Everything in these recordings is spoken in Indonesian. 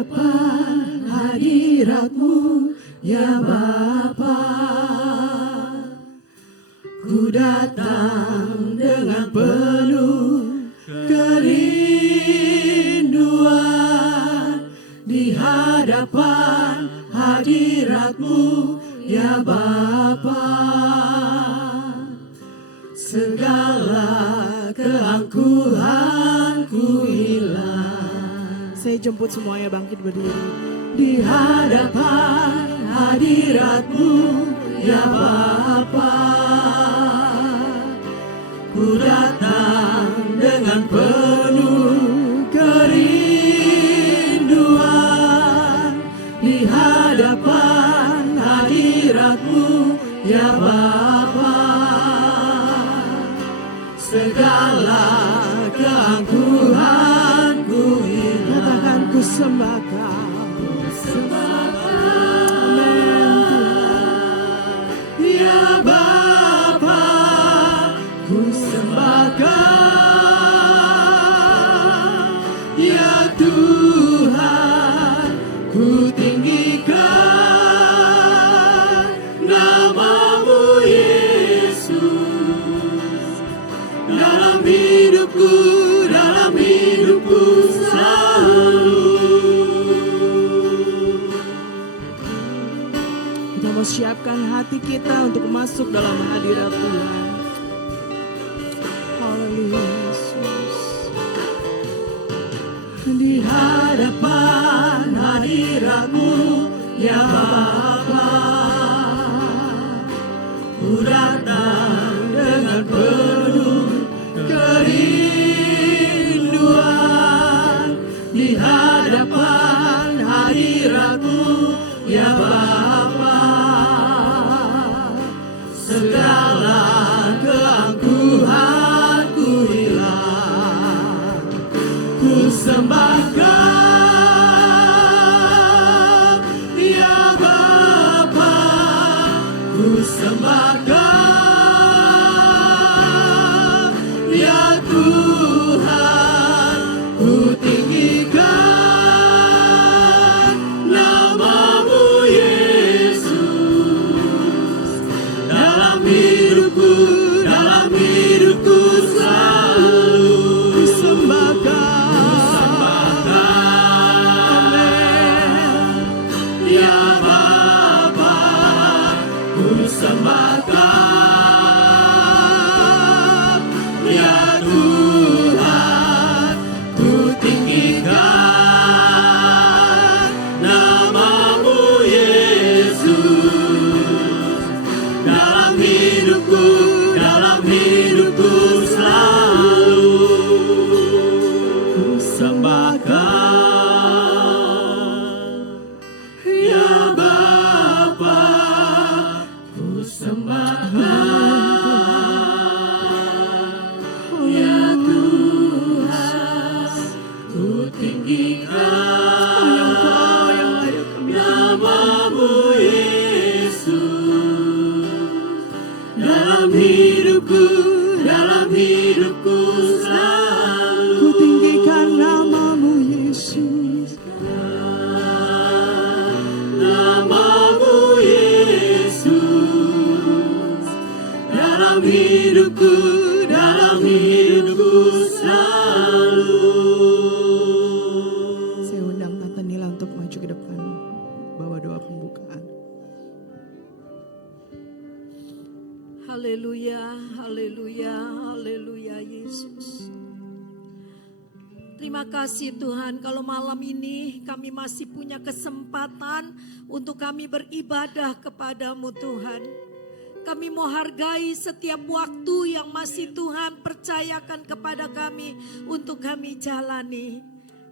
hadapan hadirat-Mu ya Bapa. Ku datang dengan penuh kerinduan di hadapan hadirat-Mu ya Bapa. Segala keangkuhanku hilang. Saya jemput semuanya bangkit berdiri. Di hadapan hadirat-Mu ya Bapa. Ku datang dengan penuh kerinduan di hadapan hadirat-Mu ya Bapa. Segala keangkuhanku hilang. Katakan ku sembah Kau. Ya Bapa, ku sembah Kau. Ya Tuhan, ku tinggikan nama-Mu Yesus. Dalam hidupku selalu. Kita mau siapkan hati kita untuk masuk dalam hadirat Tuhan. Haleluya Yesus. Di hadapan hadirat-Mu ya Bapa. Ku datang dengan penuh kerinduan di hadapan hadirat-Mu ya Bapa. Segala keangkuhanku hilang. Ku sembah Kau ya Bapa. Ku sembah Kau ya Tuhan. Ku tinggikan nama-Mu Yesus. Dalam hidupku selalu. Ku sembah Kau. Amin. Ya Bapa, ku sembah Kau. Ya Tuhan, ku tinggikan nama-Mu Yesus. Dalam hidupku selalu. Ku sembah Kau. Ya Bapa, ku sembah Kau. Ya Tuhan, ku tinggikan nama-Mu Yesus. Dalam hidupku selalu. Ku tinggikan nama-Mu Yesus. Nama-Mu Yesus. Dalam hidupku selalu. Saya undang Tante Nila untuk maju ke depan. Bawa doa pembukaan. Haleluya, haleluya, haleluya Yesus. Terima kasih Tuhan kalau malam ini kami masih punya kesempatan untuk kami beribadah kepadamu Tuhan. Kami mau hargai setiap waktu yang masih Tuhan percayakan kepada kami untuk kami jalani.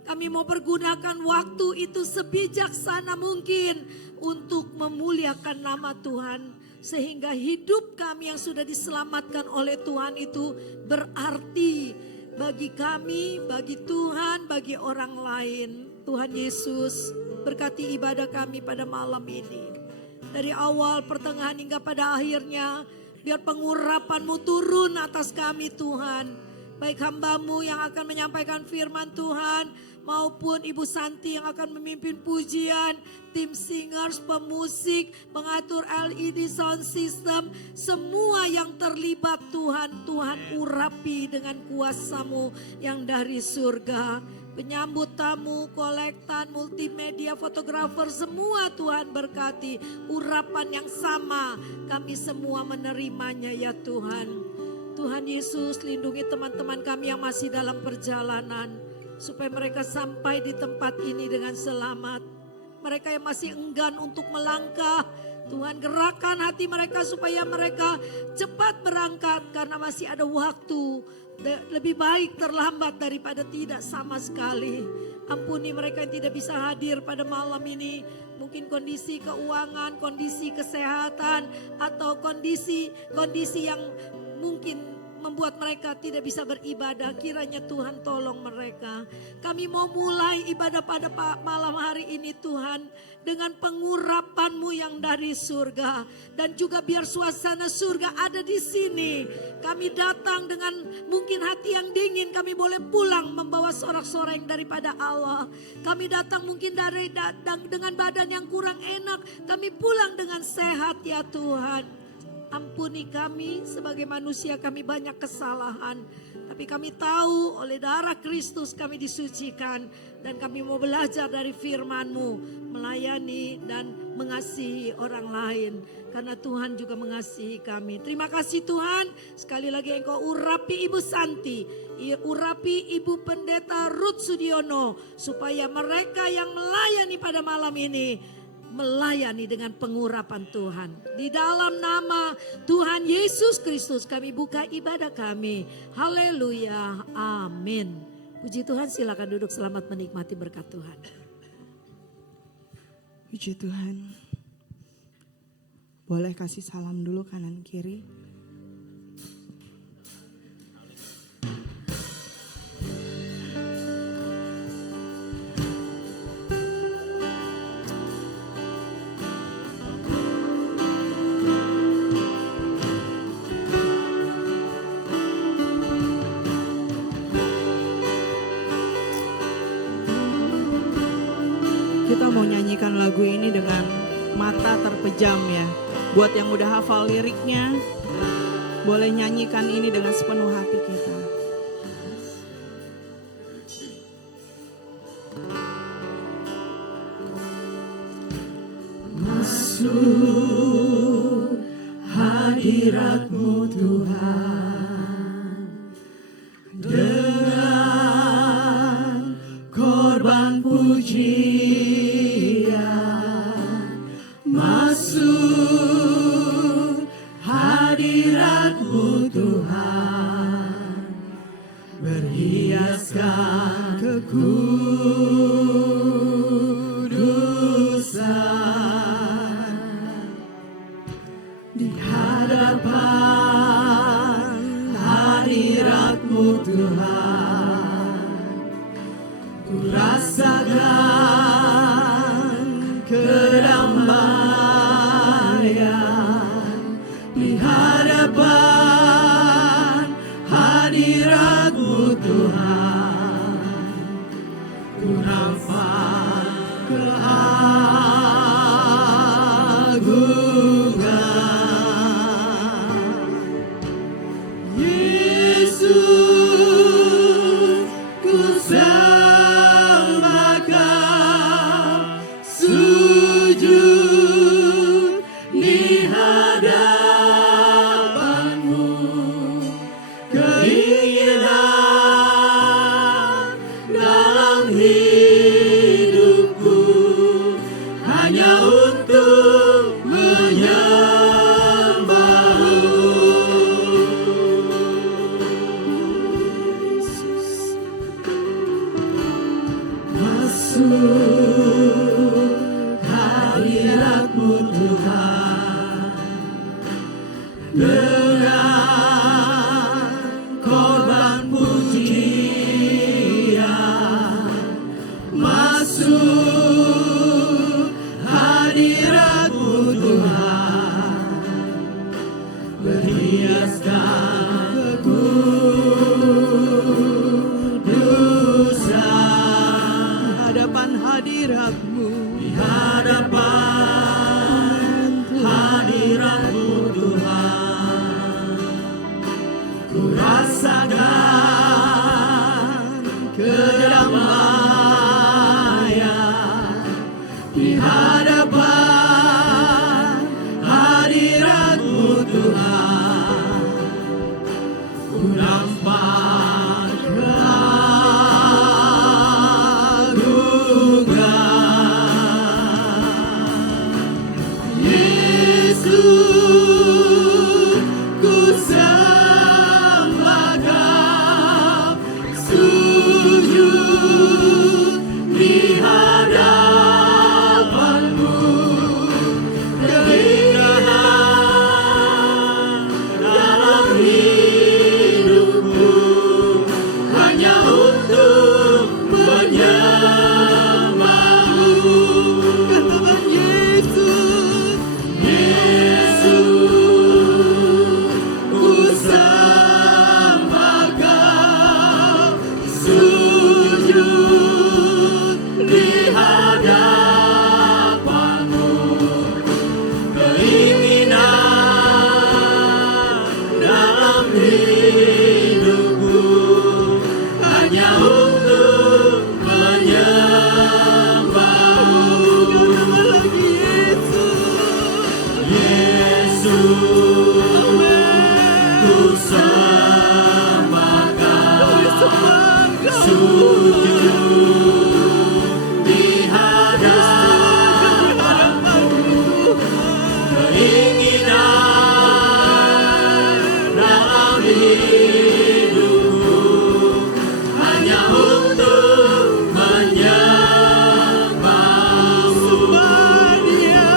Kami mau pergunakan waktu itu sebijaksana mungkin untuk memuliakan nama Tuhan. Sehingga hidup kami yang sudah diselamatkan oleh Tuhan itu berarti bagi kami, bagi Tuhan, bagi orang lain. Tuhan Yesus berkati ibadah kami pada malam ini. Dari awal, pertengahan hingga pada akhirnya, biar pengurapan-Mu turun atas kami Tuhan. Baik hamba-Mu yang akan menyampaikan firman Tuhan maupun Ibu Santi yang akan memimpin pujian, tim singers, pemusik, pengatur LED sound system, semua yang terlibat Tuhan, Tuhan urapi dengan kuasa-Mu yang dari surga. Penyambut tamu, kolektan, multimedia, fotografer, semua Tuhan berkati. Urapan yang sama kami semua menerimanya ya Tuhan. Tuhan Yesus, lindungi teman-teman kami yang masih dalam perjalanan, supaya mereka sampai di tempat ini dengan selamat. Mereka yang masih enggan untuk melangkah, Tuhan gerakkan hati mereka supaya mereka cepat berangkat karena masih ada waktu. Lebih baik terlambat daripada tidak sama sekali. Ampuni mereka yang tidak bisa hadir pada malam ini. Mungkin kondisi keuangan, kondisi kesehatan, atau kondisi yang mungkin membuat mereka tidak bisa beribadah. Kiranya Tuhan tolong mereka. Kami mau mulai ibadah pada malam hari ini Tuhan, dengan pengurapan-Mu yang dari surga. Dan juga biar suasana surga ada di sini. Kami datang dengan mungkin hati yang dingin, kami boleh pulang membawa sorak-sorai daripada Allah. Kami datang mungkin dengan badan yang kurang enak, kami pulang dengan sehat ya Tuhan. Ampuni kami sebagai manusia, kami banyak kesalahan. Tapi kami tahu oleh darah Kristus kami disucikan. Dan kami mau belajar dari firman-Mu, melayani dan mengasihi orang lain. Karena Tuhan juga mengasihi kami. Terima kasih Tuhan. Sekali lagi Engkau urapi Ibu Santi, urapi Ibu Pendeta Ruth Sudiono, supaya mereka yang melayani pada malam ini melayani dengan pengurapan Tuhan. Di dalam nama Tuhan Yesus Kristus kami buka ibadah kami. Haleluya. Amin. Puji Tuhan, silakan duduk, selamat menikmati berkat Tuhan. Puji Tuhan. Boleh kasih salam dulu kanan kiri. Kita mau nyanyikan lagu ini dengan mata terpejam ya. Buat yang udah hafal liriknya, boleh nyanyikan ini dengan sepenuh hati kita. Masuk hadirat-Mu Tuhan, dengan korban pujian. Masuk hadirat-Mu Tuhan, berhiaskan kekudusan. Di hadapan hadirat-Mu Tuhan, ku rasakan kedamaian. Di hadapan hadirat-Mu Tuhan, ku nampak keagungan. Yesus, ku sembah Kau, sujud di hadapan-Mu. Keinginan dalam hidupku hanya untuk menyembah-Mu. Masuk hadirat-Mu Tuhan, dengan korban pujian. Masuk hadirat-Mu Tuhan, berhiaskan kekudusan. rasakan kedamaian di hadapan hadirat-Mu Tuhan. Ku nampak keagungan Yesus, ku sembah Kau, sujud di hadapan-Mu. Keinginan dalam hidupku hanya untuk menyembah-Mu. Katakan Yesus, Yesus, ku sembah Kau, sujud di hadapan-Mu. Keinginan dalam hidupku hanya untuk menyembah-Mu. Katakan lagi Yesus, Yesus, ku sembah Kau, sujud di hadapan-Mu. Keinginan dalam hidupku hanya untuk menyembah-Mu. Sembah Dia,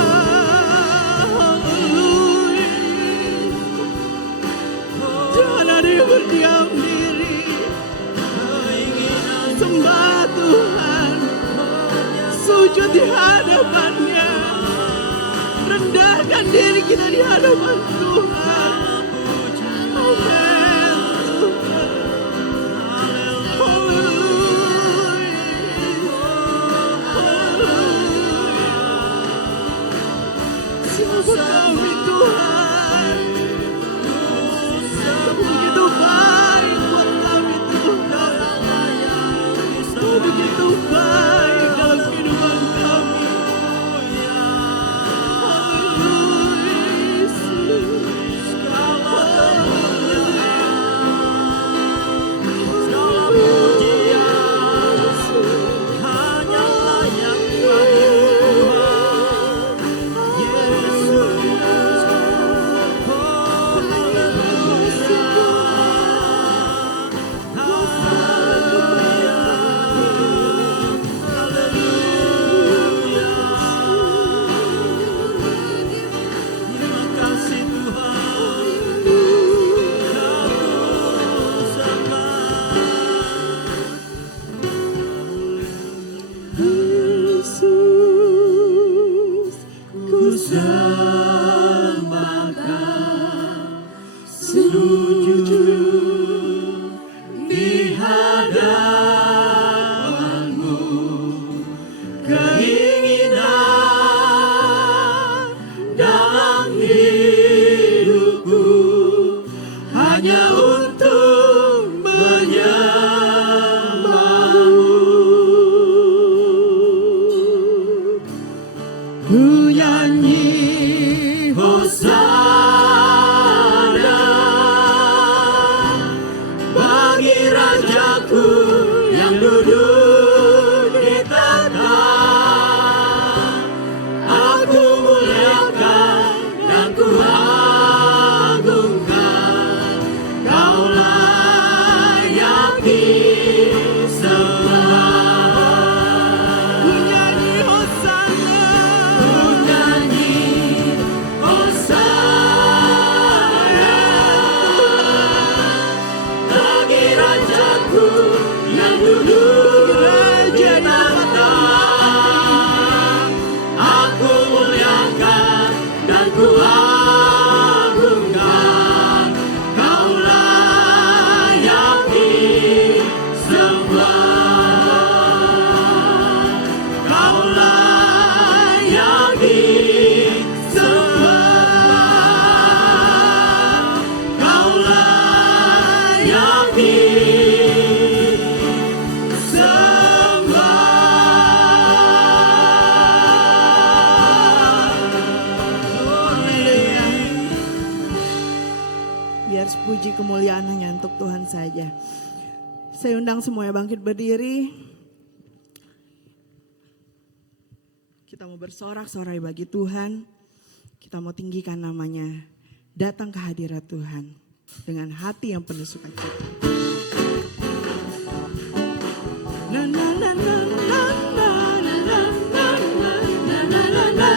haleluya. Jangan ada yang berdiam diri. Sembah Tuhan, sujud di hadapan-Nya, rendahkan diri kita di hadapan Tuhan. Amin Tuhan. Siapa kami Tuhan, begitu baik buat kami Tuhan. Kau begitu baik dalam kehidupan kami. Haleluya Yesus. Segala pujian hanya layak bagi Tuhan. Yesus. Oh haleluya. Haleluya. Haleluya. Terima kasih Tuhan. Kau sembah. Yesus, ku sembah Kau, sujud di hadapan-Mu. Keinginan dalam hidupku hanya untuk menyembah-Mu. Ku nyanyi Hosana bagi Rajaku yang duduk di tahta. Aku muliakan dan ku agungkan yakin semua. Haleluya. Biar puji kemuliaan hanya untuk Tuhan saja. Saya undang semuanya bangkit berdiri. Kita mau bersorak-sorai bagi Tuhan. Kita mau tinggikan namanya. Datang ke hadirat Tuhan dengan hati yang penuh sukacita. Na na na na na na na na na na na na na.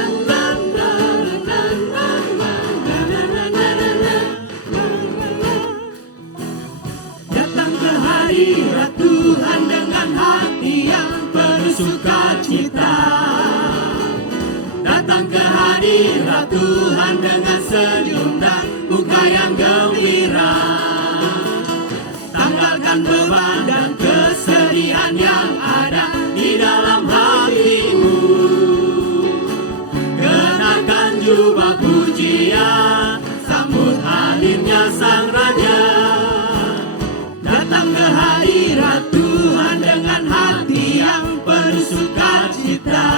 Datang ke hadirat Tuhan dengan hati yang penuh sukacita. Datang ke hadirat Tuhan dengan senyum dan muka yang gembira. Tanggalkan beban dan kesedihan yang ada di dalam hatimu. Kenakan jubah pujian, sambut hadirnya Sang Raja. Datang ke hadirat Tuhan dengan hati yang penuh sukacita.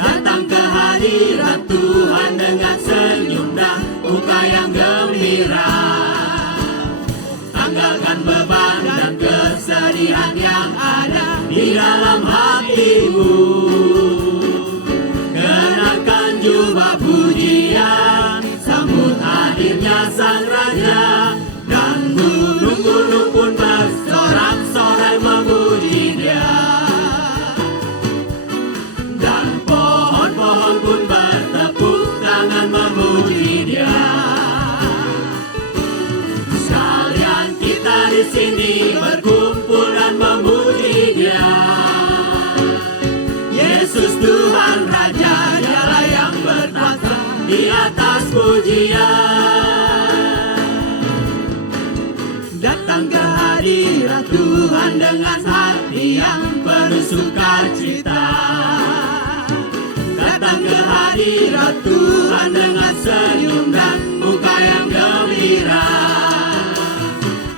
Datang ke hadirat Tuhan dengan senyum dan muka yang gembira. Tanggalkan beban dan kesedihan yang ada di dalam hatimu. Kenakan jubah pujian, sambut hadirnya Sang Raja. Dan gunung-gunung pun bersorak-sorai memuji Dia. Dan pohon-pohon pun bertepuk tangan memuji Dia. Sekalian kita di sini berkumpul dan memuji Dia. Yesus Tuhan Raja, Dialah yang berkuasa di atas pujian. Datang ke hadirat Tuhan dengan hati yang penuh sukacita. Datang ke hadirat Tuhan dengan senyum dan muka yang gembira.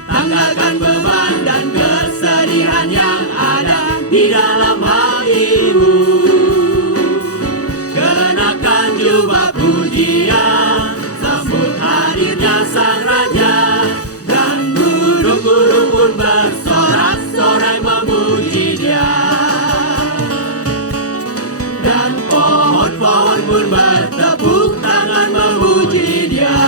Tanggalkan beban dan kesedihan yang ada di dalam hatimu. Kenakan jubah pujian, sambut hadirnya Sang Raja. Dan gunung-gunung pun bersorak-sorai memuji Dia. Dan pohon-pohon pun bertepuk tangan memuji Dia.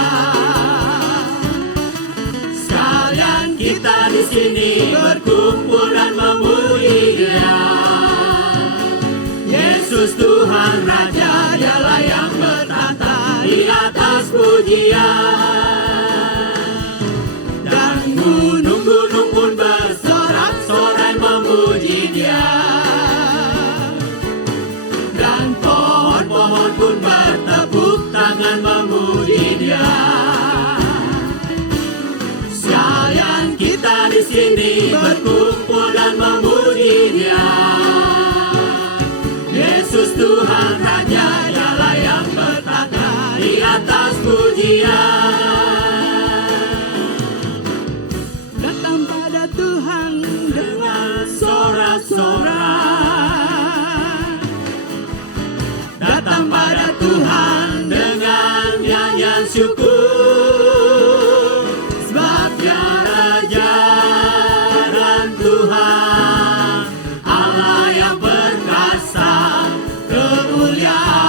Sekalian kita di sini berkumpul dan memuji Dia. Yesus Tuhan Raja, Dialah yang bertata di atas pujian. Dan gunung-gunung pun bersorak-sorai memuji Dia. Dan pohon-pohon pun bertepuk tangan memuji Dia. Sekalian kita di sini berkumpul dan memuji Dia. Yesus Tuhan Raja, Dialah yang bertata di atas pujian. Datang pada Tuhan dengan sorak-sorai. Datang pada Tuhan dengan nyanyian syukur. Sebab Dia Raja dan Tuhan, Allah yang perkasa, kemuliaan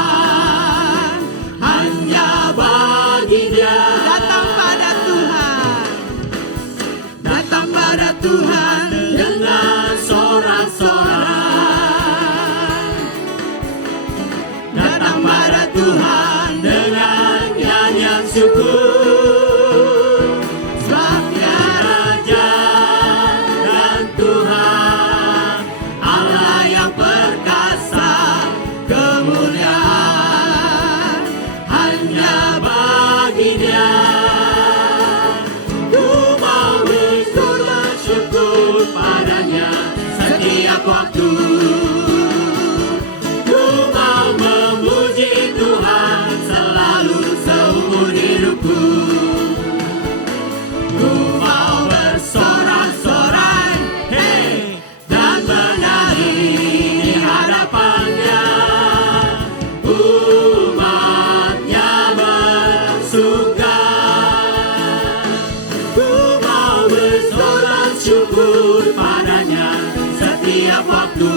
hanya bagi Dia. datang pada Tuhan. Datang pada Tuhan dengan sorak-sorai. Datang pada Tuhan dengan nyanyian syukur. Sebab Dia Raja dan Tuhan, Allah yang perkasa, kemuliaan hanya bagi Dia. Ku mau bersyukur bersyukur padanya setiap waktu.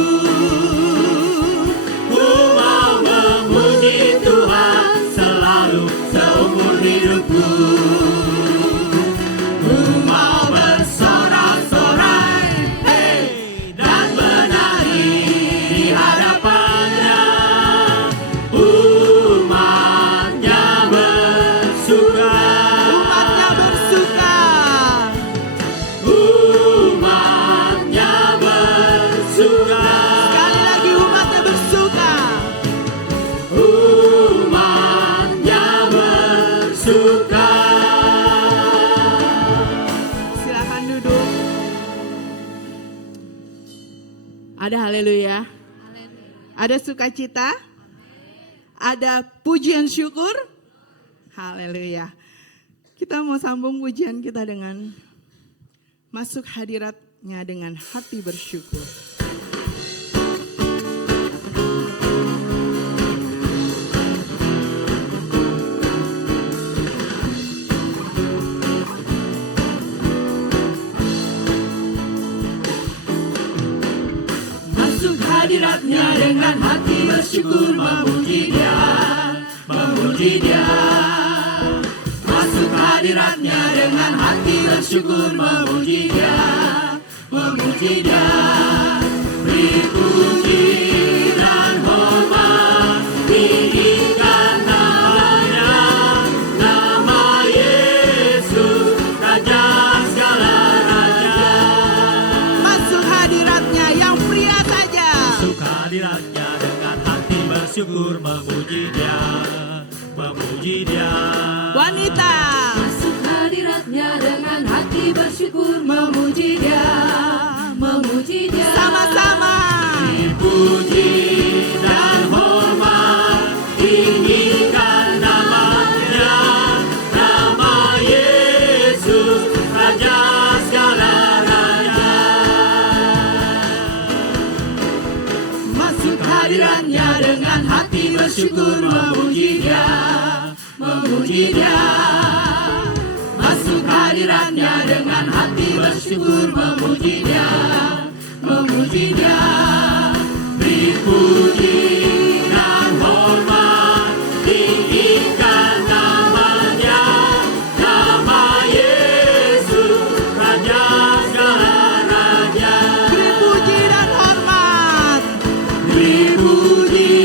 Ku mau memuji Tuhan selalu seumur hidupku. Ku mau bersorak-sorai, hey, dan menari di hadapannya. Umatnya bersuka. Umatnya bersuka. Umatnya bersuka. Sekali lagi umatnya bersuka. Umatnya bersuka. Silakan duduk. Ada haleluya. Ada sukacita. Ada pujian syukur. Haleluya. Kita mau sambung pujian kita dengan masuk hadiratnya dengan hati bersyukur. Masuk hadiratnya dengan hati bersyukur, memuji Dia, memuji Dia. Masuk hadiratnya dengan hati bersyukur, memuji Dia, memuji Dia. Beri puji dan hormat, tinggikan namanya, nama Yesus, Raja segala raja. Masuk hadiratnya yang pria saja. Masuk hadiratnya dengan hati bersyukur, memuji Dia, memuji Dia. Wanita. Masuk hadiratnya dengan hati bersyukur, memuji Dia, memuji Dia. Sama-sama. Dipuji dan hormat, tinggikan namanya, nama Yesus, Raja segala raja. Masuk hadiratnya dengan hati bersyukur, memuji Dia, memuji Dia. Masuk hadiratnya dengan hati bersyukur, memuji Dia, memuji Dia. Beri puji dan hormat, tinggikan namanya, nama Yesus, Raja segala raja. Beri puji dan hormat. Beri puji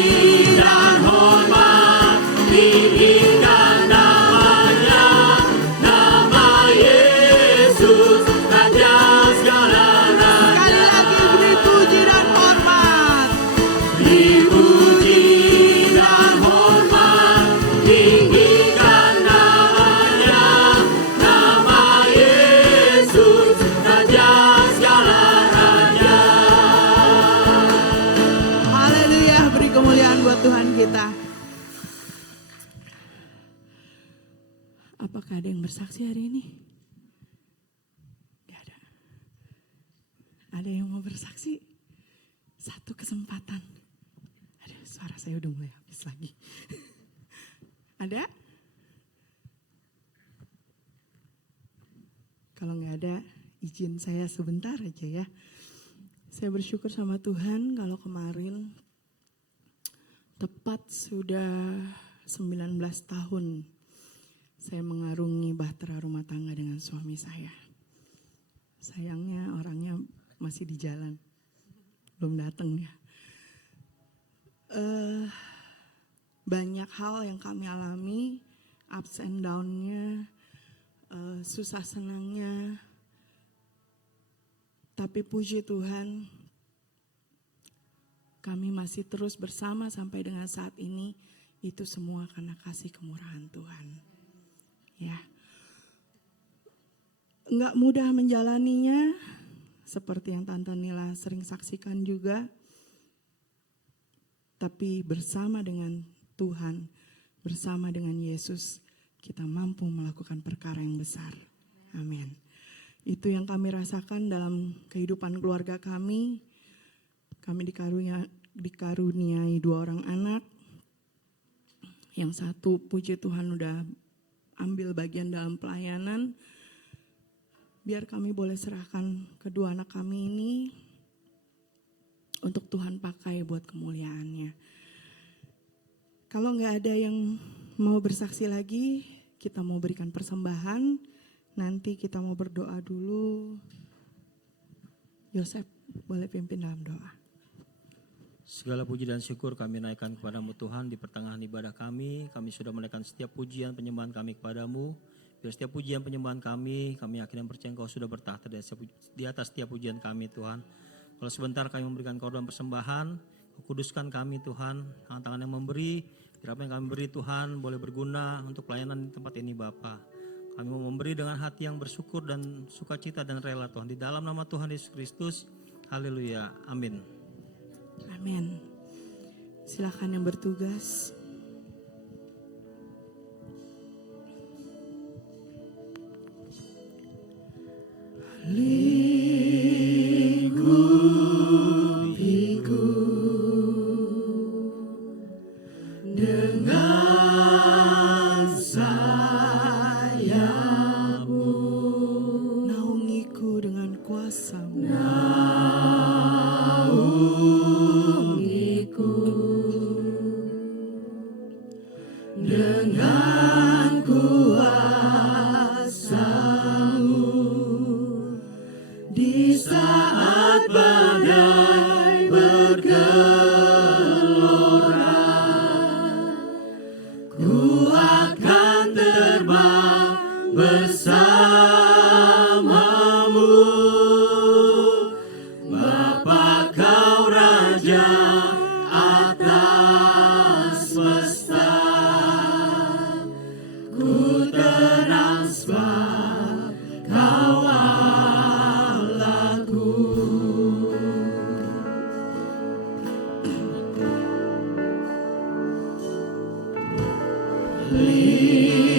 dan hormat, tinggikan namanya, nama Yesus, Raja segala raja. Sekali lagi beri puji dan hormat. Beri puji dan hormat, tinggikan namanya, nama Yesus, Raja segala raja. Haleluya, beri kemuliaan buat Tuhan kita. Apakah ada yang bersaksi hari ini? Gak ada. Ada yang mau bersaksi? Satu kesempatan. Ada suara saya udah mulai habis lagi. Ada? Kalau nggak ada, izin saya sebentar aja ya. Saya bersyukur sama Tuhan kalau kemarin tepat sudah 19 tahun saya mengarungi bahtera rumah tangga dengan suami saya. Sayangnya orangnya masih di jalan, belum datang ya. Banyak hal yang kami alami, ups and down-nya, susah senangnya. Tapi puji Tuhan, kami masih terus bersama sampai dengan saat ini. Itu semua karena kasih kemurahan Tuhan. Ya, nggak mudah menjalaninya, seperti yang Tante Nila sering saksikan juga. Tapi bersama dengan Tuhan, bersama dengan Yesus, kita mampu melakukan perkara yang besar. Amin. Itu yang kami rasakan dalam kehidupan keluarga kami. Kami dikaruniai 2 orang anak. Yang satu puji Tuhan udah ambil bagian dalam pelayanan. biar kami boleh serahkan kedua anak kami ini untuk Tuhan pakai buat kemuliaannya. Kalau nggak ada yang mau bersaksi lagi, kita mau berikan persembahan, nanti kita mau berdoa dulu. Yosef boleh pimpin dalam doa. Segala puji dan syukur kami naikkan kepadamu Tuhan di pertengahan ibadah kami. Kami sudah menaikkan setiap pujian penyembahan kami kepadamu. Biar setiap pujian penyembahan kami yakin dan percaya Engkau sudah bertahta di atas setiap pujian kami Tuhan. Kalau sebentar kami memberikan korban persembahan, kuduskan kami Tuhan, tangan-tangan yang memberi, biar apa yang kami beri Tuhan boleh berguna untuk pelayanan di tempat ini Bapa. Kami mau memberi dengan hati yang bersyukur dan sukacita dan rela Tuhan. Di dalam nama Tuhan Yesus Kristus, haleluya, amin. Amin. Silakan yang bertugas. Lingkupiku dengan sayapmu, naungiku dengan kuasa-Mu. Naungiku dengan kuasa-Mu di saat badai bergelora. Ku akan terbang bersamamu, Bapa Kau Raja atas semesta. Ku tenang sebab Kau Allahku. Lingkupiku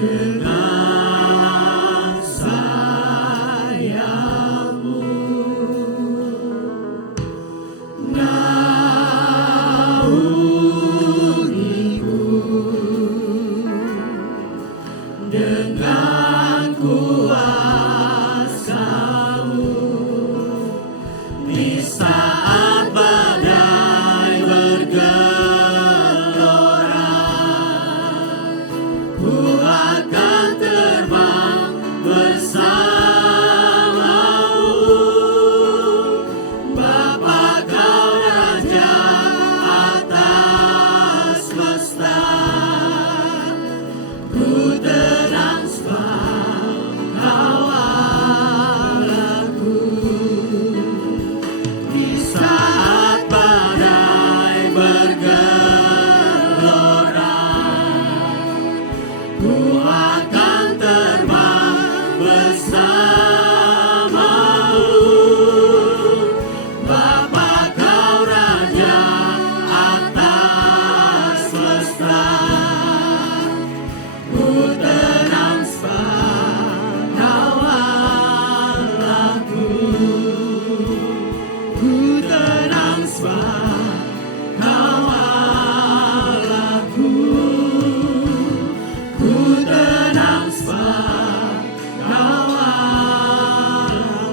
dengan sayapmu, naungiku dengan kuasa-Mu di saat badai bergelora. Ku akan terbang bersamamu, Bapa Kau Raja atas semesta. Ku tenang sebab Kau Allahku. Di saat badai bergelora, ku akan terbang bersamamu, Bapa Kau Raja atas semesta. Ku tenang sebab Kau Allahku. Ku tenang sebab Kau Allahku. Ku tenang sebab Kau Allahku.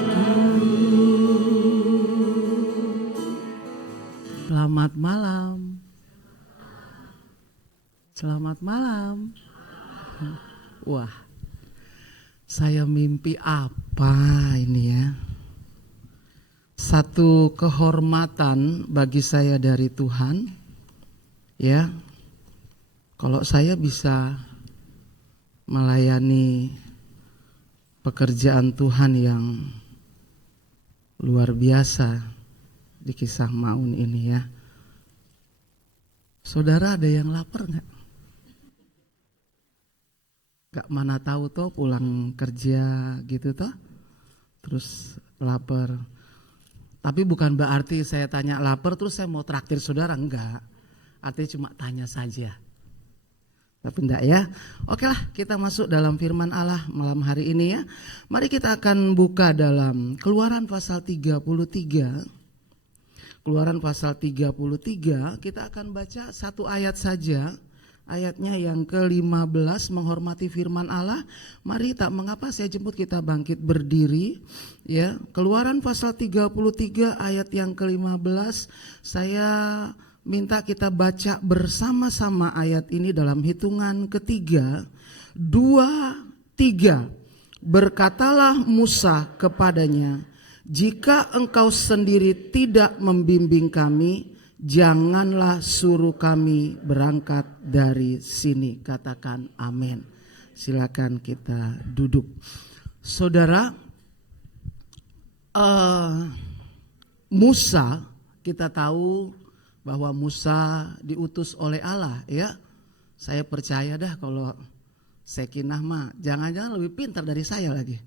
Selamat malam. Selamat malam. Wah, saya mimpi apa ini ya? Satu kehormatan bagi saya dari Tuhan, ya. Kalau saya bisa melayani pekerjaan Tuhan yang luar biasa di Kisah Maun ini ya. Saudara ada yang lapar nggak? Gak mana tahu toh pulang kerja gitu toh, terus lapar. Tapi bukan berarti saya tanya lapar terus saya mau traktir saudara, enggak. Artinya cuma tanya saja. Tapi enggak ya. Oke lah, kita masuk dalam firman Allah malam hari ini ya. Mari kita akan buka dalam Keluaran pasal 33. Keluaran pasal 33, kita akan baca satu ayat saja ayatnya yang ke-15, menghormati firman Allah. Mari tak mengapa saya jemput kita bangkit berdiri ya. Keluaran pasal 33 ayat yang ke-15. Saya minta kita baca bersama-sama ayat ini dalam hitungan ketiga, 2, 3. Berkatalah Musa kepadanya, jika engkau sendiri tidak membimbing kami, janganlah suruh kami berangkat dari sini. Katakan amin. Silakan kita duduk. Saudara, Musa, kita tahu bahwa Musa diutus oleh Allah ya. Saya percaya dah kalau Sekinah mah jangan-jangan lebih pintar dari saya lagi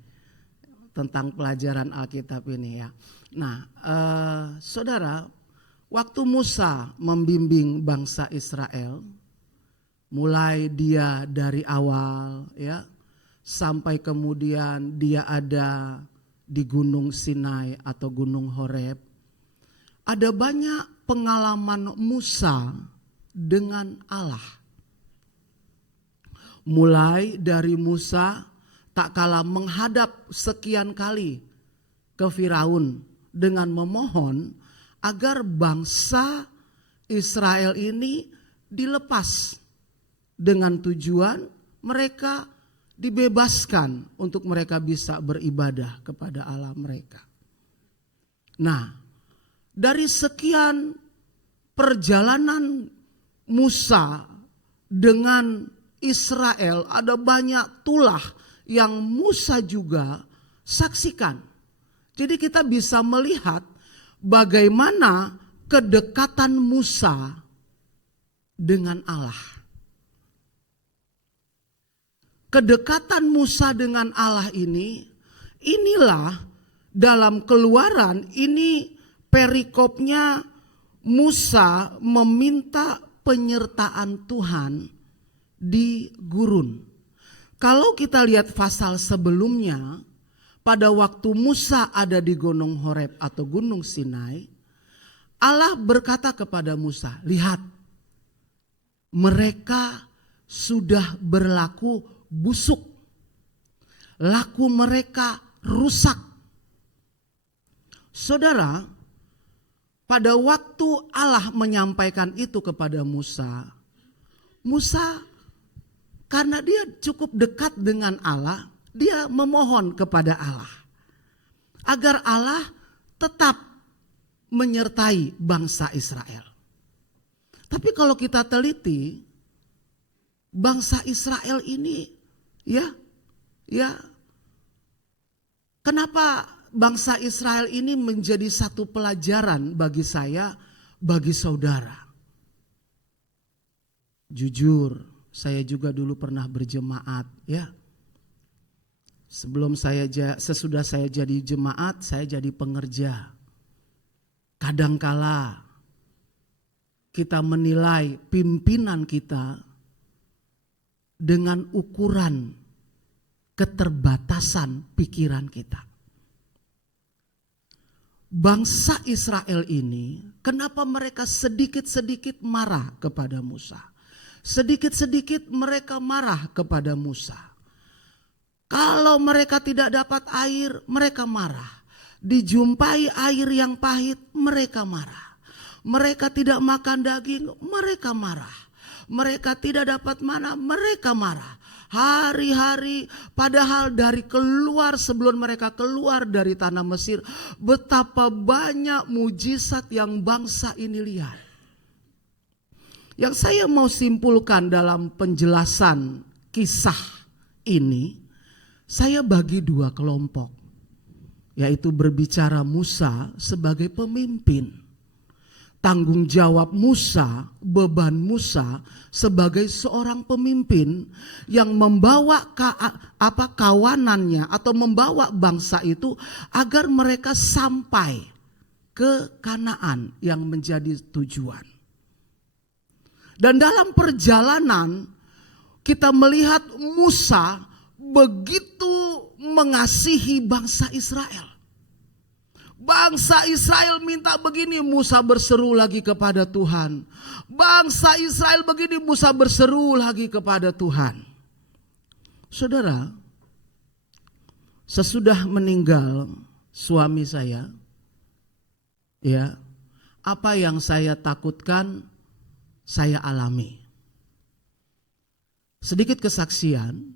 tentang pelajaran Alkitab ini ya. Nah, saudara, waktu Musa membimbing bangsa Israel, mulai dia dari awal ya, sampai kemudian dia ada di Gunung Sinai atau Gunung Horeb, ada banyak pengalaman Musa dengan Allah. Mulai dari Musa tak kalah menghadap sekian kali ke Firaun dengan memohon agar bangsa Israel ini dilepas dengan tujuan mereka dibebaskan untuk mereka bisa beribadah kepada Allah mereka. Nah, dari sekian perjalanan Musa dengan Israel, ada banyak tulah yang Musa juga saksikan. Jadi kita bisa melihat bagaimana kedekatan Musa dengan Allah. Kedekatan Musa dengan Allah ini, inilah dalam Keluaran, ini perikopnya Musa meminta penyertaan Tuhan di gurun. Kalau kita lihat pasal sebelumnya, pada waktu Musa ada di Gunung Horeb atau Gunung Sinai, Allah berkata kepada Musa, lihat, mereka sudah berlaku busuk, laku mereka rusak. Saudara, pada waktu Allah menyampaikan itu kepada Musa, Musa karena dia cukup dekat dengan Allah, dia memohon kepada Allah agar Allah tetap menyertai bangsa Israel. Tapi kalau kita teliti, bangsa Israel ini kenapa bangsa Israel ini menjadi satu pelajaran bagi saya, bagi saudara? Jujur, saya juga dulu pernah berjemaat ya. Sesudah saya jadi jemaat, saya jadi pengerja. Kadangkala kita menilai pimpinan kita dengan ukuran keterbatasan pikiran kita. Bangsa Israel ini, kenapa mereka sedikit-sedikit marah kepada Musa? Sedikit-sedikit mereka marah kepada Musa. Kalau mereka tidak dapat air, mereka marah. Dijumpai air yang pahit, mereka marah. Mereka tidak makan daging, mereka marah. Mereka tidak dapat mana, mereka marah. Hari-hari, padahal dari keluar, sebelum mereka keluar dari tanah Mesir, betapa banyak mujizat yang bangsa ini lihat. Yang saya mau simpulkan dalam penjelasan kisah ini, saya bagi dua kelompok, yaitu berbicara Musa sebagai pemimpin, tanggung jawab Musa, beban Musa sebagai seorang pemimpin yang membawa kawanannya atau membawa bangsa itu agar mereka sampai ke Kanaan yang menjadi tujuan. Dan dalam perjalanan kita melihat Musa begitu mengasihi bangsa Israel. Bangsa Israel minta begini, Musa berseru lagi kepada Tuhan. Bangsa Israel begini, Musa berseru lagi kepada Tuhan. Saudara, sesudah meninggal suami saya, ya, apa yang saya takutkan saya alami. Sedikit kesaksian,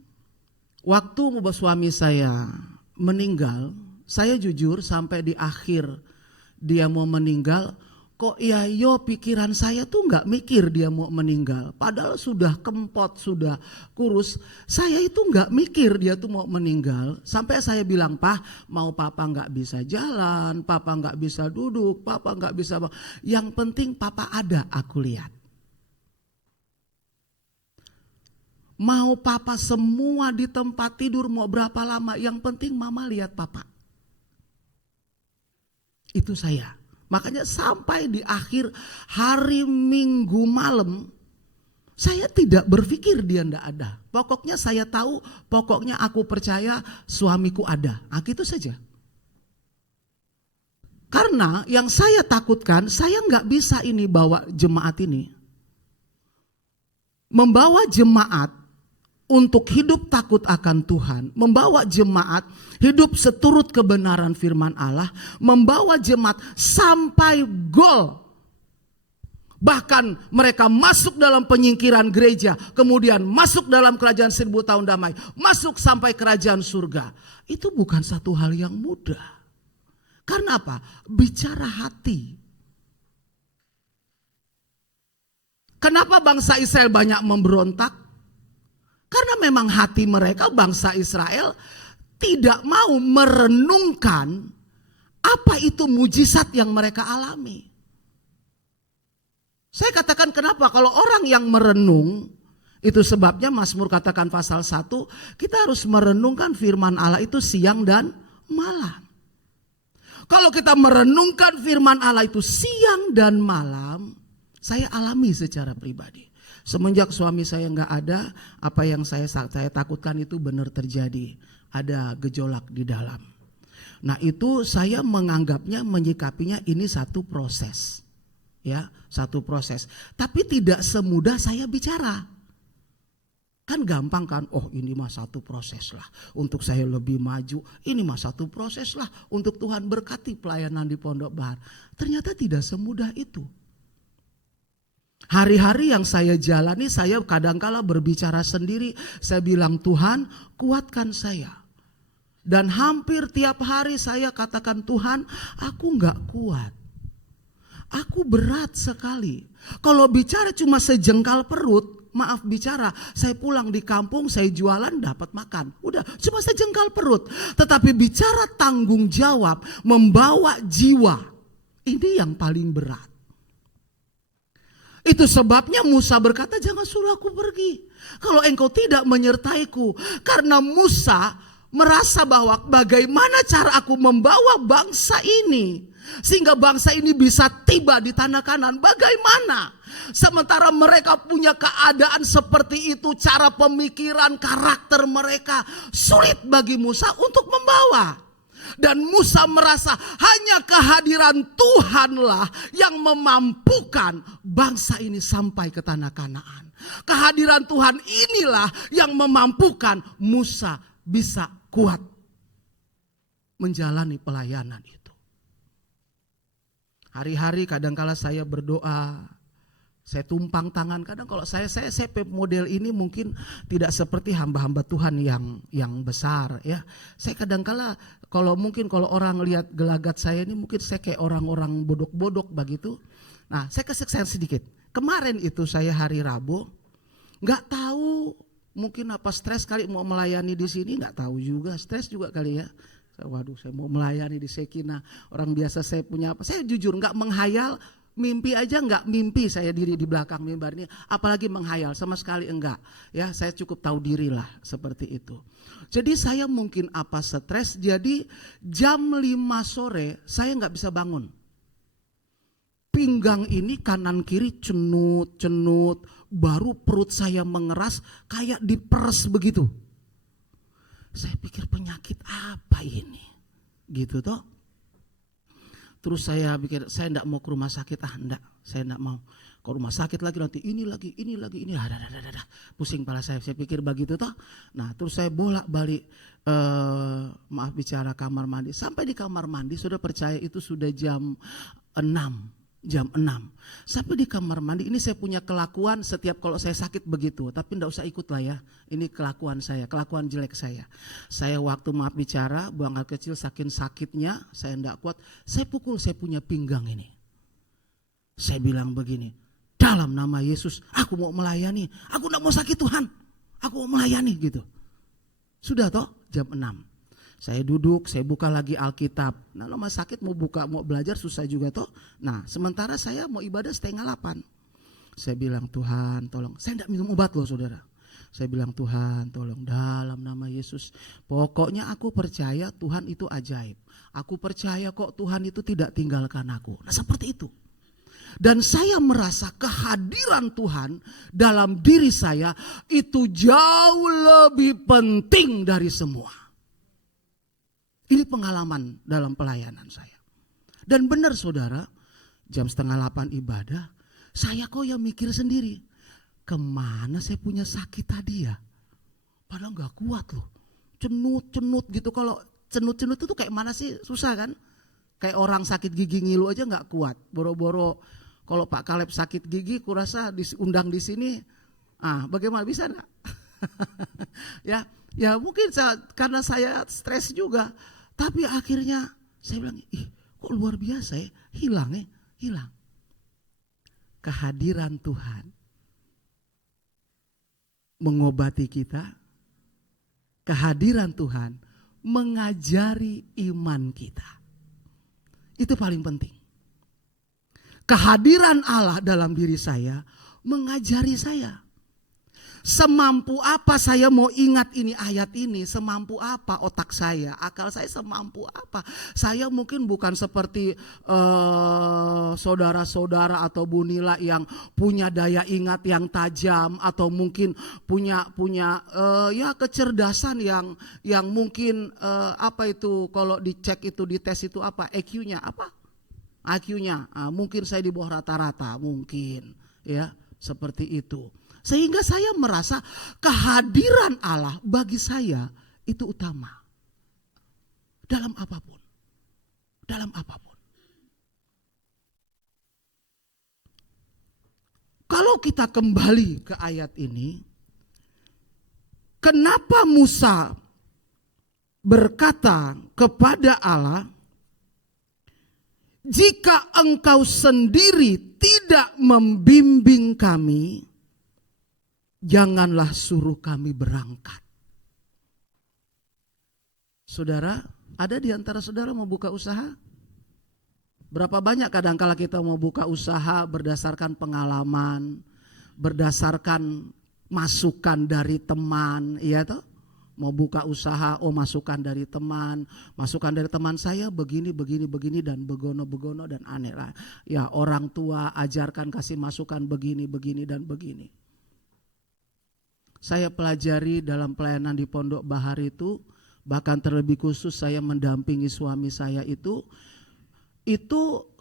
waktu suami saya meninggal, saya jujur sampai di akhir dia mau meninggal, kok ya pikiran saya tuh nggak mikir dia mau meninggal. Padahal sudah kempot, sudah kurus, saya itu nggak mikir dia tuh mau meninggal. Sampai saya bilang, "Pak, mau papa nggak bisa jalan, papa nggak bisa duduk, papa nggak bisa, yang penting papa ada, aku lihat. Mau papa semua di tempat tidur mau berapa lama, yang penting mama lihat papa." Itu saya. Makanya sampai di akhir hari Minggu malam, saya tidak berpikir dia tidak ada. Pokoknya saya tahu, pokoknya aku percaya suamiku ada. Gitu saja. Karena yang saya takutkan, saya nggak bisa ini bawa jemaat ini. Membawa jemaat untuk hidup takut akan Tuhan, membawa jemaat hidup seturut kebenaran firman Allah, membawa jemaat sampai gol. Bahkan mereka masuk dalam penyingkiran gereja, kemudian masuk dalam kerajaan 1000 tahun damai, masuk sampai kerajaan surga. Itu bukan satu hal yang mudah. Karena apa? Bicara hati. Kenapa bangsa Israel banyak memberontak? Karena memang hati mereka, bangsa Israel, tidak mau merenungkan apa itu mujizat yang mereka alami. Saya katakan kenapa kalau orang yang merenung, itu sebabnya Mazmur katakan pasal 1, kita harus merenungkan firman Allah itu siang dan malam. Kalau kita merenungkan firman Allah itu siang dan malam, saya alami secara pribadi. Semenjak suami saya nggak ada, apa yang saya takutkan itu benar terjadi. Ada gejolak di dalam. Nah itu saya menganggapnya, menyikapinya ini satu proses. Ya, satu proses. Tapi tidak semudah saya bicara. Kan gampang kan, oh ini mah satu proses lah. Untuk saya lebih maju, ini mah satu proses lah. Untuk Tuhan berkati pelayanan di Pondok Bahar. Ternyata tidak semudah itu. Hari-hari yang saya jalani, saya kadangkala berbicara sendiri. Saya bilang, Tuhan kuatkan saya. Dan hampir tiap hari saya katakan, Tuhan aku gak kuat. Aku berat sekali. Kalau bicara cuma sejengkal perut, maaf bicara, saya pulang di kampung, saya jualan dapat makan. Udah, cuma sejengkal perut. Tetapi bicara tanggung jawab, membawa jiwa, ini yang paling berat. Itu sebabnya Musa berkata, jangan suruh aku pergi kalau engkau tidak menyertaiku. Karena Musa merasa bahwa bagaimana cara aku membawa bangsa ini sehingga bangsa ini bisa tiba di tanah Kanaan. Bagaimana? Sementara mereka punya keadaan seperti itu, cara pemikiran, karakter mereka sulit bagi Musa untuk membawa. Dan Musa merasa hanya kehadiran Tuhanlah yang memampukan bangsa ini sampai ke tanah Kanaan. Kehadiran Tuhan inilah yang memampukan Musa bisa kuat menjalani pelayanan itu. Hari-hari kadangkala saya berdoa, saya tumpang tangan. Kadang kalau saya model ini mungkin tidak seperti hamba-hamba Tuhan yang besar ya. Saya kadangkala kalau orang lihat gelagat saya ini mungkin saya kayak orang-orang bodok-bodok begitu. Nah, saya kesaksian sedikit. Kemarin itu saya hari Rabu, nggak tahu mungkin apa stres kali mau melayani di sini, nggak tahu juga, stres juga kali ya. Waduh, saya mau melayani di Sekina. Orang biasa saya punya apa? Saya jujur nggak menghayal. Mimpi aja nggak mimpi saya diri di belakang mimbar ini, apalagi menghayal, sama sekali enggak. Ya, saya cukup tahu diri lah seperti itu. Jadi saya mungkin apa stres, jadi jam 5 sore saya nggak bisa bangun. Pinggang ini kanan kiri cenut, baru perut saya mengeras kayak diperes begitu. Saya pikir penyakit apa ini, gitu toh. Terus saya pikir, saya enggak mau ke rumah sakit, enggak, saya enggak mau. Ke rumah sakit lagi nanti ini lagi, pusing kepala saya pikir begitu toh. Nah terus saya bolak-balik, maaf bicara kamar mandi. Sampai di kamar mandi, sudah percaya itu sudah jam 6. Sampai di kamar mandi, ini saya punya kelakuan setiap kalau saya sakit begitu. Tapi enggak usah ikut lah ya, ini kelakuan saya, kelakuan jelek saya. Saya waktu maaf bicara, buang air kecil saking sakitnya, saya enggak kuat. Saya pukul saya punya pinggang ini. Saya bilang begini, dalam nama Yesus aku mau melayani, aku enggak mau sakit Tuhan, aku mau melayani gitu. Sudah toh jam 6. Saya duduk, saya buka lagi Alkitab. Nah rumah sakit mau buka, mau belajar susah juga toh. Nah sementara saya mau ibadah 7:30. Saya bilang Tuhan tolong, saya enggak minum obat loh saudara. Saya bilang Tuhan tolong dalam nama Yesus. Pokoknya aku percaya Tuhan itu ajaib. Aku percaya kok Tuhan itu tidak tinggalkan aku. Nah seperti itu. Dan saya merasa kehadiran Tuhan dalam diri saya itu jauh lebih penting dari semua. Ini pengalaman dalam pelayanan saya. Dan benar saudara, jam 7:30 ibadah, saya kok ya mikir sendiri. Kemana saya punya sakit tadi ya? Padahal gak kuat loh. Cenut-cenut gitu. Kalau cenut-cenut itu kayak mana sih? Susah kan? Kayak orang sakit gigi ngilu aja gak kuat. Boro-boro kalau Pak Kaleb sakit gigi, kurasa diundang di sini. Bagaimana bisa gak? Ya mungkin karena saya stres juga. Tapi akhirnya saya bilang, kok luar biasa ya, hilang. Kehadiran Tuhan mengobati kita, kehadiran Tuhan mengajari iman kita. Itu paling penting. Kehadiran Allah dalam diri saya mengajari saya. Semampu apa saya mau ingat ini ayat ini, semampu apa otak saya, akal saya semampu apa. Saya mungkin bukan seperti saudara-saudara atau Bu Nila yang punya daya ingat yang tajam atau mungkin punya kecerdasan yang mungkin apa itu kalau dicek itu dites itu apa EQ-nya apa? IQ-nya mungkin saya di bawah rata-rata mungkin ya seperti itu. Sehingga saya merasa kehadiran Allah bagi saya itu utama. Dalam apapun. Kalau kita kembali ke ayat ini, kenapa Musa berkata kepada Allah, jika engkau sendiri tidak membimbing kami, janganlah suruh kami berangkat. Saudara, ada di antara saudara mau buka usaha? Berapa banyak kadangkala kita mau buka usaha berdasarkan pengalaman, berdasarkan masukan dari teman, iya toh? Mau buka usaha, masukan dari teman saya begini dan begono dan aneh lah. Ya orang tua ajarkan kasih masukan begini dan begini. Saya pelajari dalam pelayanan di Pondok Bahar itu, bahkan terlebih khusus saya mendampingi suami saya itu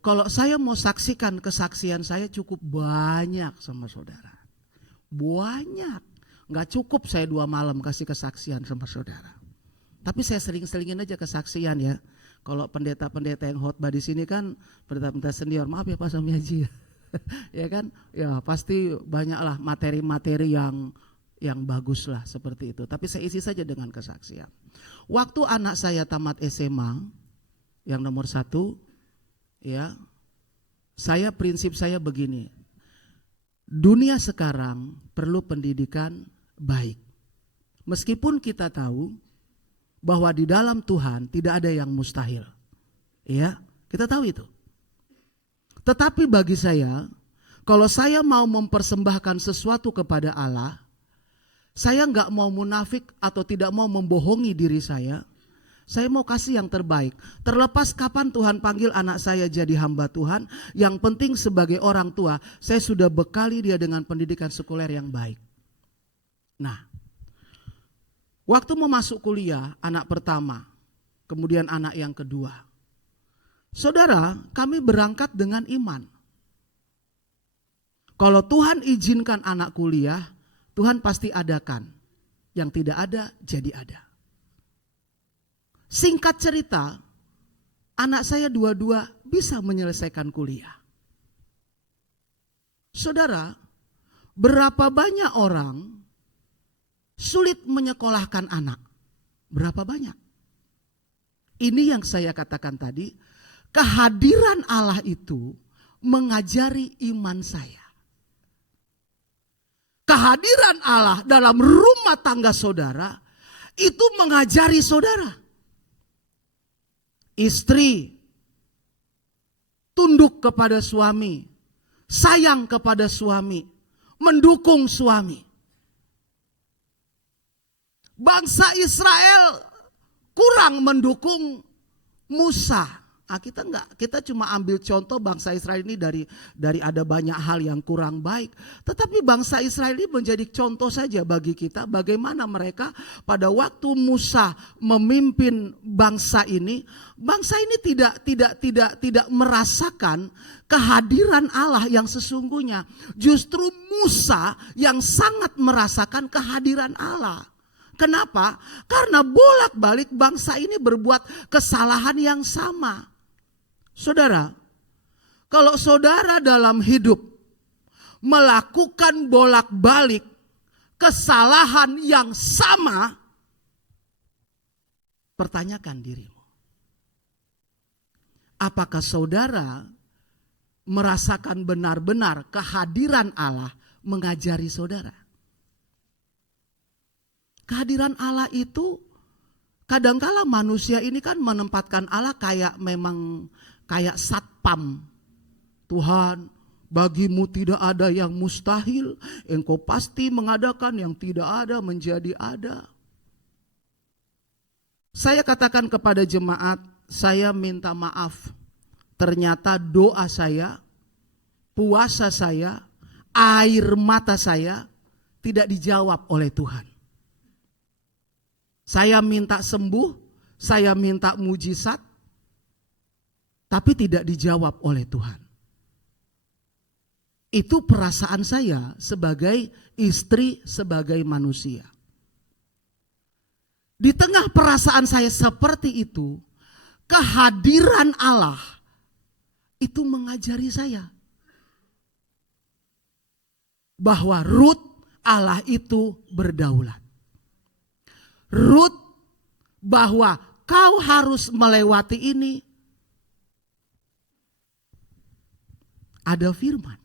kalau saya mau saksikan kesaksian saya cukup banyak sama saudara. Banyak. Gak cukup saya 2 malam kasih kesaksian sama saudara. Tapi saya sering-seringin aja kesaksian ya. Kalau pendeta-pendeta yang khotbah di sini kan pendeta-pendeta senior, maaf ya Pak Sami Haji ya kan, ya pasti banyaklah materi-materi yang bagus lah seperti itu. Tapi saya isi saja dengan kesaksian. Waktu anak saya tamat SMA yang nomor 1, ya, prinsip saya begini. Dunia sekarang perlu pendidikan baik. Meskipun kita tahu bahwa di dalam Tuhan tidak ada yang mustahil. Ya, kita tahu itu. Tetapi bagi saya, kalau saya mau mempersembahkan sesuatu kepada Allah, saya enggak mau munafik atau tidak mau membohongi diri saya. Saya mau kasih yang terbaik. Terlepas kapan Tuhan panggil anak saya jadi hamba Tuhan, yang penting sebagai orang tua, saya sudah bekali dia dengan pendidikan sekuler yang baik. Nah, waktu mau masuk kuliah, anak pertama, kemudian anak yang kedua. Saudara, kami berangkat dengan iman. Kalau Tuhan izinkan anak kuliah, Tuhan pasti adakan. Yang tidak ada, jadi ada. Singkat cerita, anak saya dua-dua bisa menyelesaikan kuliah. Saudara, berapa banyak orang sulit menyekolahkan anak? Berapa banyak? Ini yang saya katakan tadi, kehadiran Allah itu mengajari iman saya. Kehadiran Allah dalam rumah tangga saudara itu mengajari saudara. Istri tunduk kepada suami, sayang kepada suami, mendukung suami. Bangsa Israel kurang mendukung Musa. Kita enggak, kita cuma ambil contoh bangsa Israel ini dari ada banyak hal yang kurang baik. Tetapi bangsa Israel ini menjadi contoh saja bagi kita bagaimana mereka pada waktu Musa memimpin bangsa ini tidak merasakan kehadiran Allah yang sesungguhnya. Justru Musa yang sangat merasakan kehadiran Allah. Kenapa? Karena bolak-balik bangsa ini berbuat kesalahan yang sama. Saudara, kalau saudara dalam hidup melakukan bolak-balik kesalahan yang sama, pertanyakan dirimu. Apakah saudara merasakan benar-benar kehadiran Allah mengajari saudara? Kehadiran Allah itu kadangkala manusia ini kan menempatkan Allah kayak satpam. Tuhan, bagimu tidak ada yang mustahil, engkau pasti mengadakan yang tidak ada menjadi ada. Saya katakan kepada jemaat, saya minta maaf. Ternyata doa saya, puasa saya, air mata saya tidak dijawab oleh Tuhan. Saya minta sembuh, saya minta mujizat, tapi tidak dijawab oleh Tuhan. Itu perasaan saya sebagai istri, sebagai manusia. Di tengah perasaan saya seperti itu, kehadiran Allah itu mengajari saya bahwa Ruth Allah itu berdaulat. Ruth, bahwa kau harus melewati ini. Ada firman.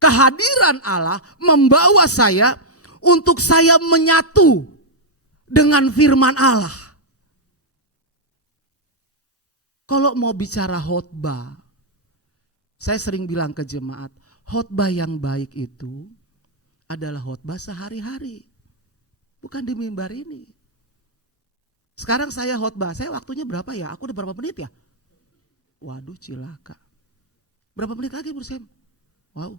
Kehadiran Allah membawa saya untuk saya menyatu dengan firman Allah. Kalau mau bicara khotbah, saya sering bilang ke jemaat, khotbah yang baik itu adalah khotbah sehari-hari, bukan di mimbar ini. Sekarang saya khotbah, saya waktunya berapa ya? Aku udah berapa menit ya? Waduh, cilaka. Berapa menit lagi Bro Sam? Wow.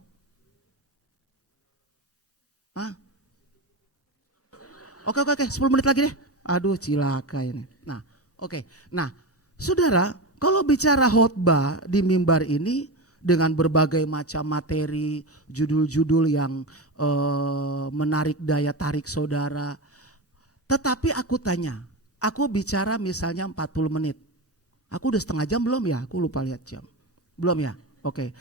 Oke, 10 menit lagi deh. Aduh, cilaka ini. Nah, oke. Nah, saudara, kalau bicara khotbah di mimbar ini dengan berbagai macam materi, judul-judul yang menarik daya tarik saudara. Tetapi aku tanya, aku bicara misalnya 40 menit. Aku udah setengah jam belum ya? Aku lupa lihat jam. Belum ya? Oke.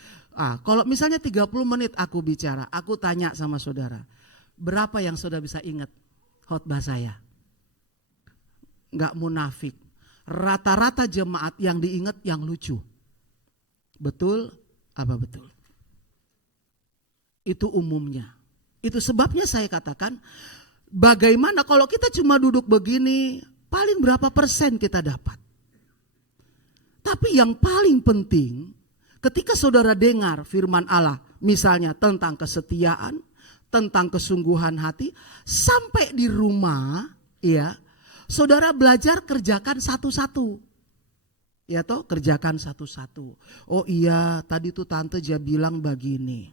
Kalau misalnya 30 menit aku bicara, aku tanya sama saudara, berapa yang saudara bisa ingat khotbah saya? Enggak munafik. Rata-rata jemaat yang diingat yang lucu. Betul apa betul? Itu umumnya. Itu sebabnya saya katakan, bagaimana kalau kita cuma duduk begini, paling berapa persen kita dapat? Tapi yang paling penting, ketika saudara dengar firman Allah, misalnya tentang kesetiaan, tentang kesungguhan hati, sampai di rumah, ya, saudara belajar kerjakan satu-satu. Ya toh, kerjakan satu-satu. Oh iya, tadi tuh tante dia bilang begini.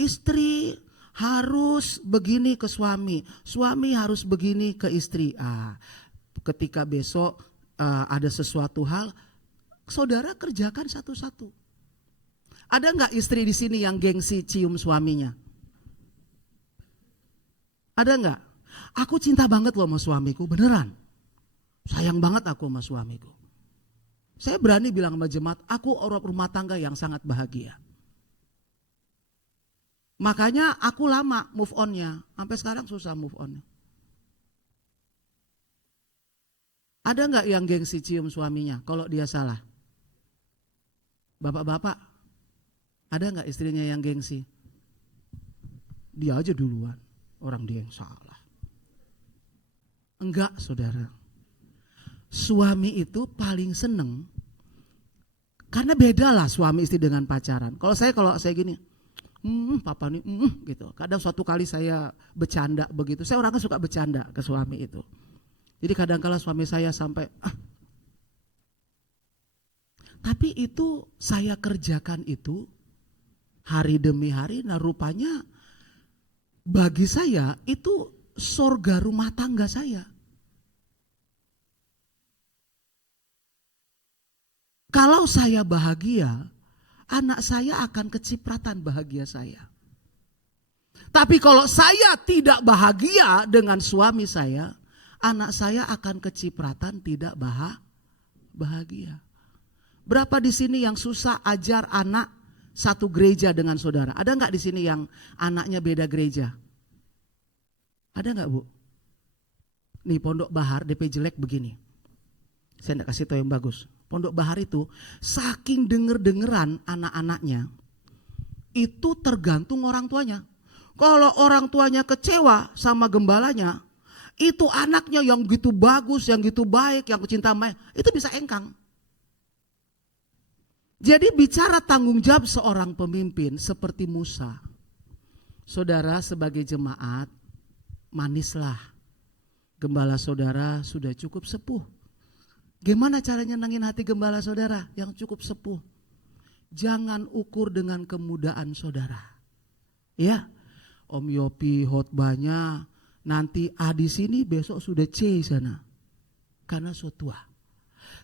Istri harus begini ke suami, suami harus begini ke istri. Ketika besok ada sesuatu hal, saudara kerjakan satu-satu. Ada nggak istri di sini yang gengsi cium suaminya? Ada nggak? Aku cinta banget loh sama suamiku, beneran. Sayang banget aku sama suamiku. Saya berani bilang sama jemaat, aku orang rumah tangga yang sangat bahagia. Makanya aku lama move on-nya, sampai sekarang susah move on. Ada nggak yang gengsi cium suaminya kalau dia salah? Bapak-bapak, ada nggak istrinya yang gengsi? Dia aja duluan, orang dia yang salah. Enggak, saudara. Suami itu paling seneng, karena beda lah suami istri dengan pacaran. Kalau saya gini, papa nih, gitu. Kadang suatu kali saya bercanda begitu. Saya orangnya suka bercanda ke suami itu. Jadi kadang-kala suami saya sampai, tapi itu saya kerjakan itu hari demi hari. Nah rupanya bagi saya itu sorga rumah tangga saya. Kalau saya bahagia, anak saya akan kecipratan bahagia saya. Tapi kalau saya tidak bahagia dengan suami saya, anak saya akan kecipratan tidak bahagia. Berapa di sini yang susah ajar anak satu gereja dengan saudara? Ada nggak di sini yang anaknya beda gereja? Ada nggak, Bu? Nih Pondok Bahar DP jelek begini. Saya enggak kasih tahu yang bagus. Pondok Bahar itu saking denger-dengeran anak-anaknya, itu tergantung orang tuanya. Kalau orang tuanya kecewa sama gembalanya, itu anaknya yang gitu bagus, yang gitu baik, yang cinta main, itu bisa engkang. Jadi bicara tanggung jawab seorang pemimpin seperti Musa. Saudara sebagai jemaat, manislah. Gembala saudara sudah cukup sepuh. Gimana caranya nyenengin hati gembala saudara yang cukup sepuh? Jangan ukur dengan kemudaan saudara. Ya, Om Yopi khotbahnya nanti A di sini, besok sudah C sana. Karena so tua.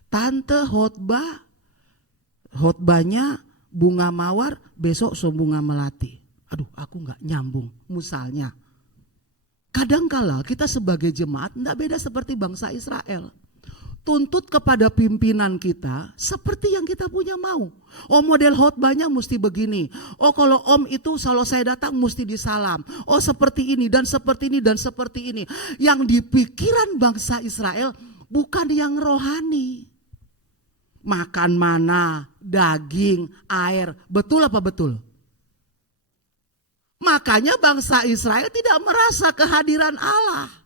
Tante khotbahnya bunga mawar, besok so bunga melati. Aduh, aku nggak nyambung. Misalnya, kadangkala kita sebagai jemaat tidak beda seperti bangsa Israel. Tuntut kepada pimpinan kita seperti yang kita punya mau. Oh model khotbahnya mesti begini. Oh kalau om itu kalau saya datang mesti disalam. Oh seperti ini dan seperti ini dan seperti ini. Yang di pikiran bangsa Israel bukan yang rohani. Makan mana, daging, air. Betul apa betul? Makanya bangsa Israel tidak merasa kehadiran Allah.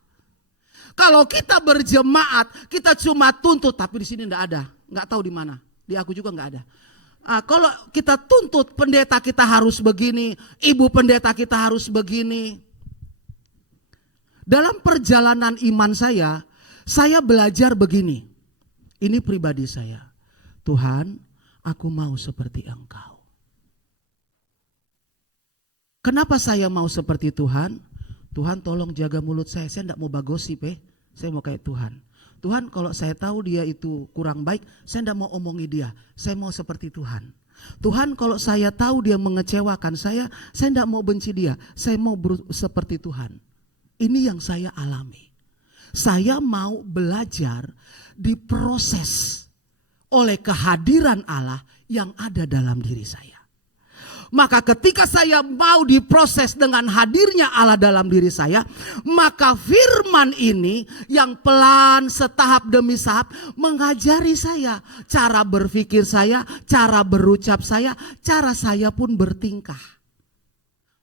Kalau kita berjemaat, kita cuma tuntut, tapi di sini enggak ada, enggak tahu di mana. Di aku juga enggak ada. Kalau kita tuntut pendeta kita harus begini, ibu pendeta kita harus begini. Dalam perjalanan iman saya belajar begini. Ini pribadi saya. Tuhan, aku mau seperti Engkau. Kenapa saya mau seperti Tuhan? Tuhan tolong jaga mulut saya enggak mau bagosip saya mau kayak Tuhan. Tuhan kalau saya tahu dia itu kurang baik, saya enggak mau omongi dia, saya mau seperti Tuhan. Tuhan kalau saya tahu dia mengecewakan saya enggak mau benci dia, saya mau seperti Tuhan. Ini yang saya alami. Saya mau belajar diproses oleh kehadiran Allah yang ada dalam diri saya. Maka ketika saya mau diproses dengan hadirnya Allah dalam diri saya, maka firman ini yang pelan setahap demi tahap mengajari saya cara berpikir saya, cara berucap saya, cara saya pun bertingkah.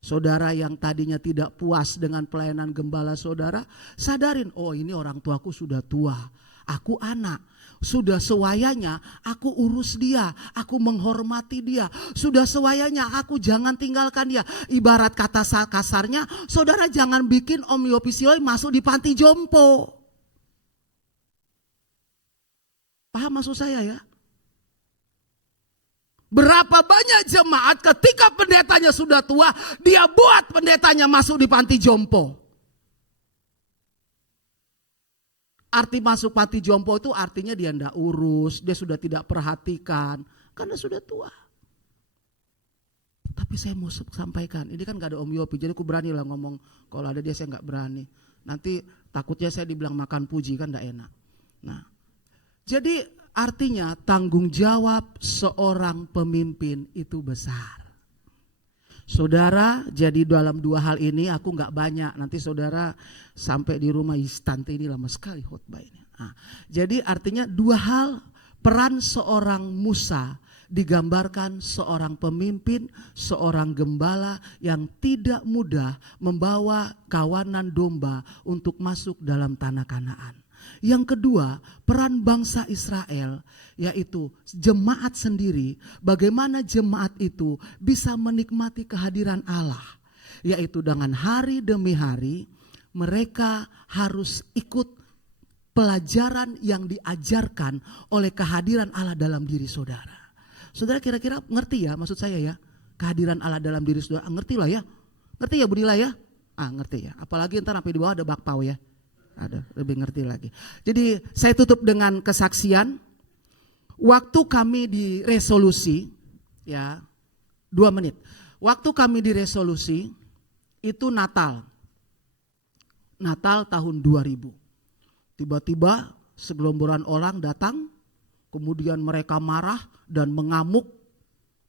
Saudara yang tadinya tidak puas dengan pelayanan gembala saudara, sadarin, oh ini orang tuaku sudah tua, aku anak. Sudah sewayanya aku urus dia, aku menghormati dia. Sudah sewayanya aku jangan tinggalkan dia. Ibarat kata kasarnya, saudara jangan bikin Om Yopi Siloy masuk di panti jompo. Paham maksud saya ya? Berapa banyak jemaat ketika pendetanya sudah tua, dia buat pendetanya masuk di panti jompo. Arti masuk panti jompo itu artinya dia ndak urus, dia sudah tidak perhatikan, karena sudah tua. Tapi saya mau sampaikan, ini kan gak ada Om Yopi, jadi aku berani lah ngomong, kalau ada dia saya gak berani. Nanti takutnya saya dibilang makan puji, kan gak enak. Nah, jadi artinya tanggung jawab seorang pemimpin itu besar. Saudara, jadi dalam dua hal ini aku gak banyak, nanti saudara sampai di rumah, tante ini lama sekali khotbah ini. Nah, jadi artinya dua hal, peran seorang Musa digambarkan seorang pemimpin, seorang gembala yang tidak mudah membawa kawanan domba untuk masuk dalam tanah Kanaan. Yang kedua, peran bangsa Israel, yaitu jemaat sendiri, bagaimana jemaat itu bisa menikmati kehadiran Allah, yaitu dengan hari demi hari mereka harus ikut pelajaran yang diajarkan oleh kehadiran Allah dalam diri saudara. Saudara kira-kira ngerti ya maksud saya ya, kehadiran Allah dalam diri saudara, ngerti lah ya, ngerti ya Budila ya, ngerti ya, apalagi ntar sampai di bawah ada bakpao ya, ada lebih ngerti lagi. Jadi saya tutup dengan kesaksian, waktu kami di resolusi ya, 2 menit, waktu kami di resolusi itu Natal tahun 2000, tiba-tiba segelomboran orang datang, kemudian mereka marah dan mengamuk,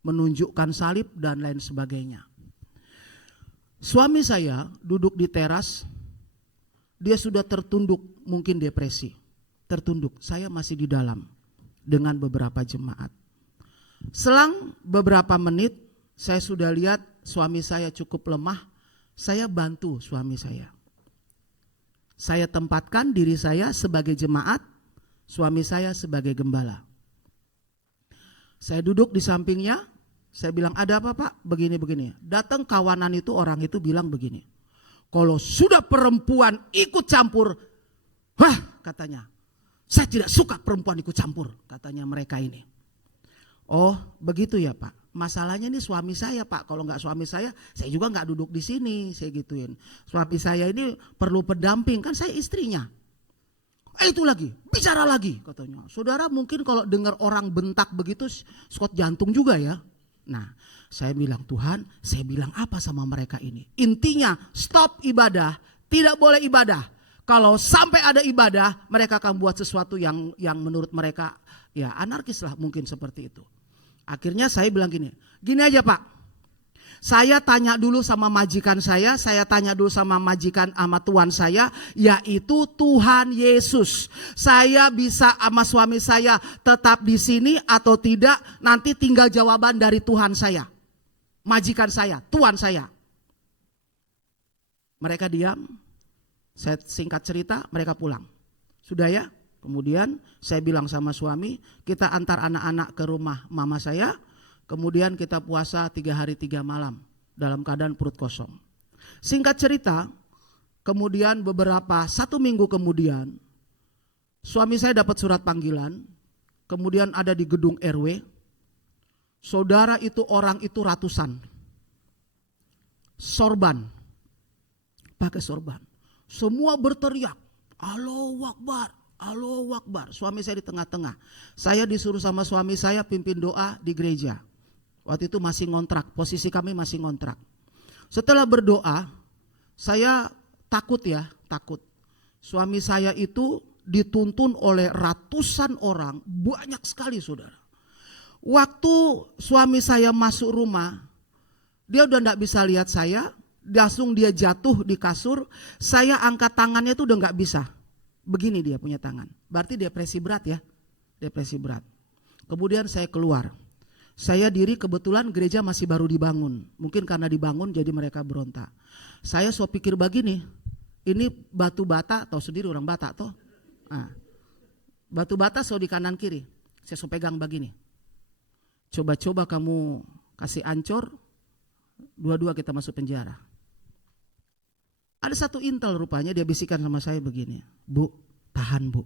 menunjukkan salib dan lain sebagainya. Suami saya duduk di teras, dia sudah tertunduk, mungkin depresi, tertunduk. Saya masih di dalam dengan beberapa jemaat. Selang beberapa menit, saya sudah lihat suami saya cukup lemah, saya bantu suami saya. Saya tempatkan diri saya sebagai jemaat, suami saya sebagai gembala. Saya duduk di sampingnya, saya bilang, ada apa Pak? Begini-begini. Datang kawanan itu, orang itu bilang begini, kalau sudah perempuan ikut campur, katanya, saya tidak suka perempuan ikut campur, katanya mereka ini. Oh begitu ya Pak, masalahnya ini suami saya Pak, kalau nggak suami saya juga nggak duduk di sini, saya gituin. Suami saya ini perlu pendamping, kan saya istrinya. Itu lagi, bicara lagi katanya. Saudara mungkin kalau dengar orang bentak begitu skot jantung juga ya. Nah saya bilang, Tuhan saya bilang apa sama mereka ini? Intinya stop ibadah, tidak boleh ibadah. Kalau sampai ada ibadah mereka akan buat sesuatu yang menurut mereka ya anarkis lah, mungkin seperti itu. Akhirnya saya bilang gini aja Pak. Saya tanya dulu sama majikan saya tanya dulu sama majikan sama tuan saya, yaitu Tuhan Yesus. Saya bisa sama suami saya tetap di sini atau tidak, nanti tinggal jawaban dari Tuhan saya, majikan saya, tuan saya. Mereka diam, saya singkat cerita, mereka pulang. Sudah ya? Kemudian saya bilang sama suami, kita antar anak-anak ke rumah mama saya, kemudian kita puasa 3 hari 3 malam dalam keadaan perut kosong. Singkat cerita, kemudian 1 minggu kemudian, suami saya dapat surat panggilan, kemudian ada di gedung RW, saudara itu orang itu ratusan, sorban, pakai sorban, semua berteriak, Allahu Akbar. Allahu Akbar. Suami saya di tengah-tengah. Saya disuruh sama suami saya pimpin doa di gereja. Waktu itu masih ngontrak, posisi kami masih ngontrak. Setelah berdoa, saya takut. Suami saya itu dituntun oleh ratusan orang, banyak sekali saudara. Waktu suami saya masuk rumah, dia udah gak bisa lihat saya, langsung dia jatuh di kasur, saya angkat tangannya itu udah gak bisa. Begini dia punya tangan, berarti depresi berat ya, depresi berat. Kemudian saya keluar, saya diri, kebetulan gereja masih baru dibangun, mungkin karena dibangun jadi mereka berontak. Saya so pikir begini, ini batu bata, tahu sendiri orang Batak toh, batu bata so di kanan kiri, saya so pegang begini. Coba-coba kamu kasih ancor, dua-dua kita masuk penjara. Ada satu intel rupanya, dia bisikan sama saya begini, Bu, tahan Bu.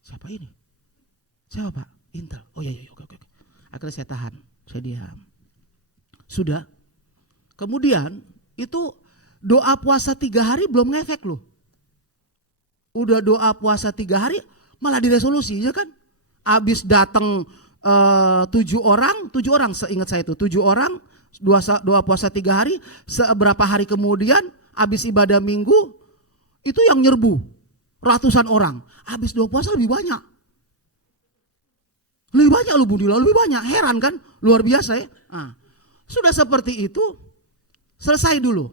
Siapa ini? Siapa Pak? Intel. Oh iya, oke. Akhirnya saya tahan, saya diam. Sudah. Kemudian itu doa puasa 3 hari belum ngefek loh. udah doa puasa 3 hari, malah diresolusi ya kan. Abis datang 7 orang seingat saya itu, 7 orang, doa puasa 3 hari, seberapa hari kemudian abis ibadah minggu, itu yang nyerbu, ratusan orang. Abis doa puasa lebih banyak. Lebih banyak lu Budi, lebih banyak, heran kan, luar biasa ya. Nah, sudah seperti itu, selesai dulu.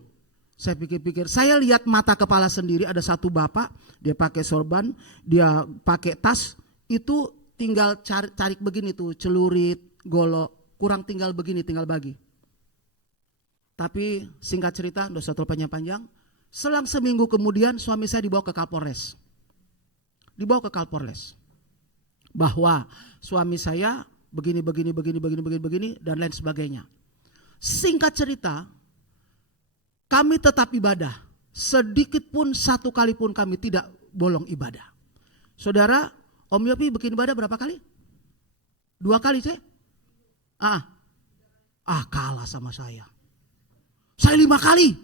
Saya pikir-pikir, saya lihat mata kepala sendiri, ada satu bapak, dia pakai sorban, dia pakai tas, itu tinggal cari begini tuh, celurit, golok, kurang tinggal begini, tinggal bagi. Tapi singkat cerita, nggak usah terlalu panjang-panjang, selang seminggu kemudian suami saya dibawa ke Kapolres. Bahwa suami saya begini, dan lain sebagainya. Singkat cerita, kami tetap ibadah. Sedikit pun, 1 kali pun kami tidak bolong ibadah. Saudara, Om Yopi bikin ibadah berapa kali? 2 kali sih? Kalah sama saya. Saya 5 kali.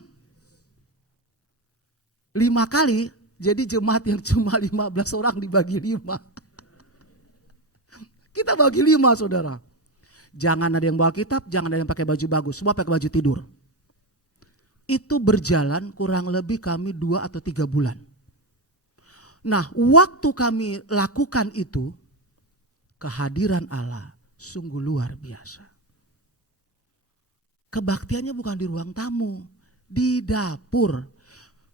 5 kali, jadi jemaat yang cuma 15 orang dibagi 5. Kita bagi 5 saudara. Jangan ada yang bawa kitab, jangan ada yang pakai baju bagus, semua pakai baju tidur. Itu berjalan kurang lebih kami 2 atau 3 bulan. Nah, waktu kami lakukan itu, kehadiran Allah sungguh luar biasa. Kebaktiannya bukan di ruang tamu, di dapur.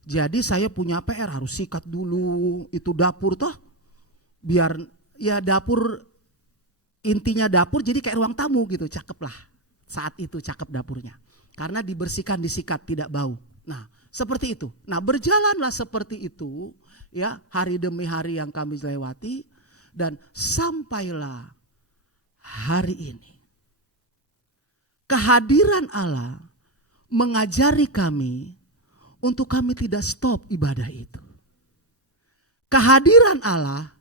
Jadi saya punya PR, harus sikat dulu itu dapur toh. Biar ya dapur, intinya dapur jadi kayak ruang tamu gitu, cakep lah. Saat itu cakep dapurnya. Karena dibersihkan, disikat, tidak bau. Nah, seperti itu. Nah, berjalanlah seperti itu ya, hari demi hari yang kami lewati, dan sampailah hari ini. Kehadiran Allah mengajari kami untuk kami tidak stop ibadah itu. Kehadiran Allah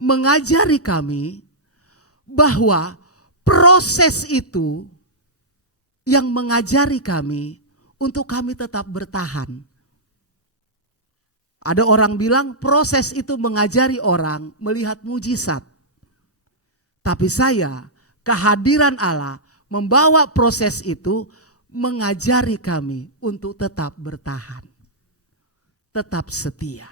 mengajari kami bahwa proses itu yang mengajari kami untuk kami tetap bertahan. Ada orang bilang proses itu mengajari orang melihat mujizat. Tapi saya, kehadiran Allah membawa proses itu mengajari kami untuk tetap bertahan. Tetap setia.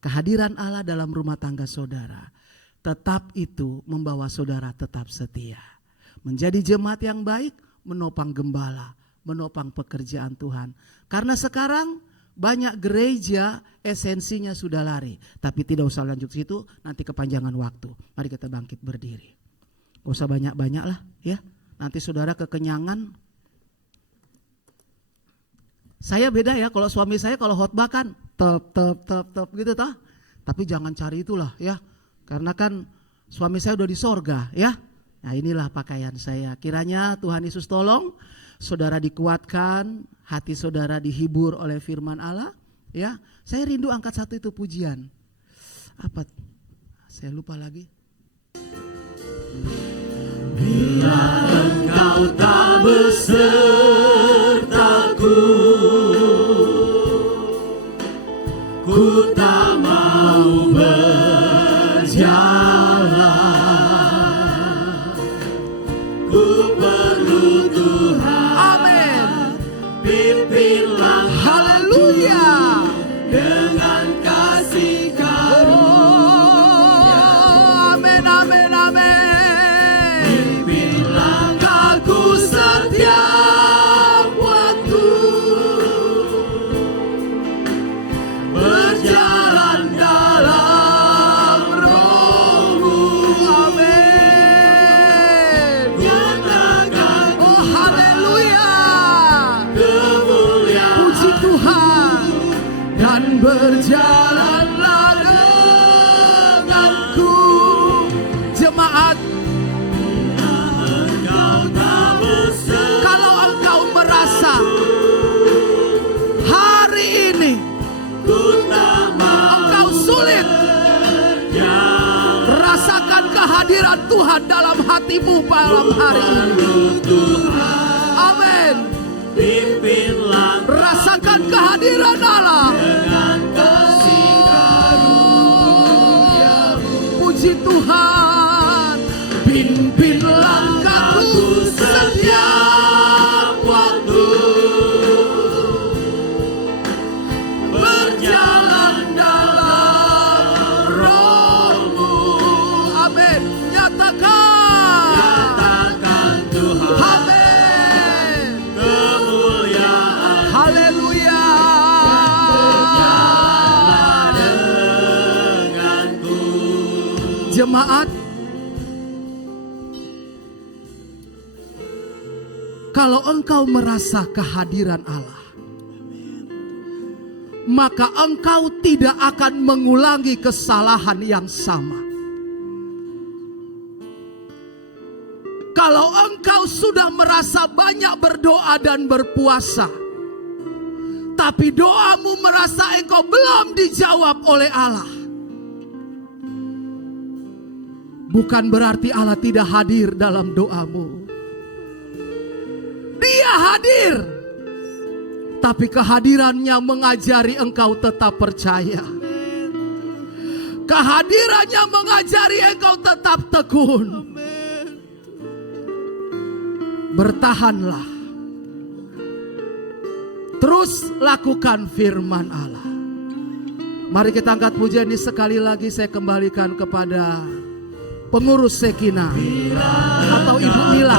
Kehadiran Allah dalam rumah tangga saudara, tetap itu membawa saudara tetap setia. Menjadi jemaat yang baik, menopang gembala, menopang pekerjaan Tuhan. Karena sekarang banyak gereja esensinya sudah lari. Tapi tidak usah lanjut situ, nanti kepanjangan waktu. Mari kita bangkit berdiri. Gak usah banyak-banyak lah ya. Nanti saudara kekenyangan. Saya beda ya, kalau suami saya kalau khotbah kan tep gitu toh. Tapi jangan cari itulah ya. Karena kan suami saya udah di sorga ya. Nah inilah pakaian saya. Kiranya Tuhan Yesus tolong saudara dikuatkan, hati saudara dihibur oleh firman Allah ya. Saya rindu angkat 1 itu pujian. Apa? Saya lupa lagi. Bila engkau tak besertaku, ku tak mau berjalan. Ku perlu Tuhan. Amin. Pimpinlah haleluya dengan kasih karunia. Amin, amin, amin. Pimpinlah aku setiap waktu, berjalan dalam roh-Mu. Amin. Nyatakan oh haleluya kemuliaan puji Tuhan, dan berjalanlah denganku. Jemaat, kalau engkau merasa hari ini engkau sulit, rasakan kehadiran Tuhan dalam hatimu malam hari ini. Amin. Rasakan kehadiran Allah. jemaat, kalau engkau merasa kehadiran Allah, maka engkau tidak akan mengulangi kesalahan yang sama. Kalau engkau sudah merasa banyak berdoa dan berpuasa, tapi doamu merasa engkau belum dijawab oleh Allah, bukan berarti Allah tidak hadir dalam doamu. Dia hadir, tapi kehadirannya mengajari engkau tetap percaya. Kehadirannya mengajari engkau tetap tekun. Bertahanlah. Terus lakukan firman Allah. Mari kita angkat pujian ini sekali lagi. Saya kembalikan kepada pengurus Sekina atau Ibu Mila.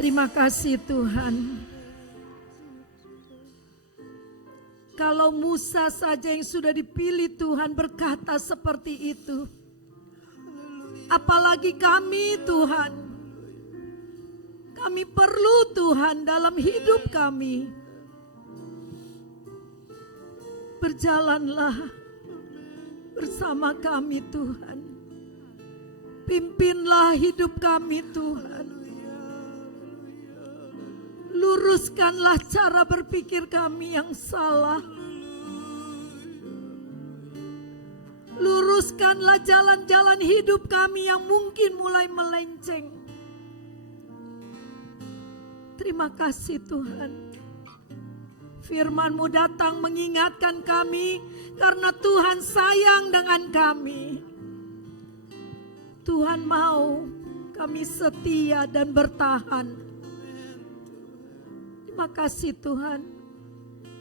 Terima kasih Tuhan. Kalau Musa saja yang sudah dipilih Tuhan berkata seperti itu, apalagi kami Tuhan. Kami perlu Tuhan dalam hidup kami. Berjalanlah bersama kami Tuhan. Pimpinlah hidup kami Tuhan. Luruskanlah cara berpikir kami yang salah. Luruskanlah jalan-jalan hidup kami yang mungkin mulai melenceng. Terima kasih Tuhan. Firman-Mu datang mengingatkan kami karena Tuhan sayang dengan kami. Tuhan mau kami setia dan bertahan. Terima kasih Tuhan.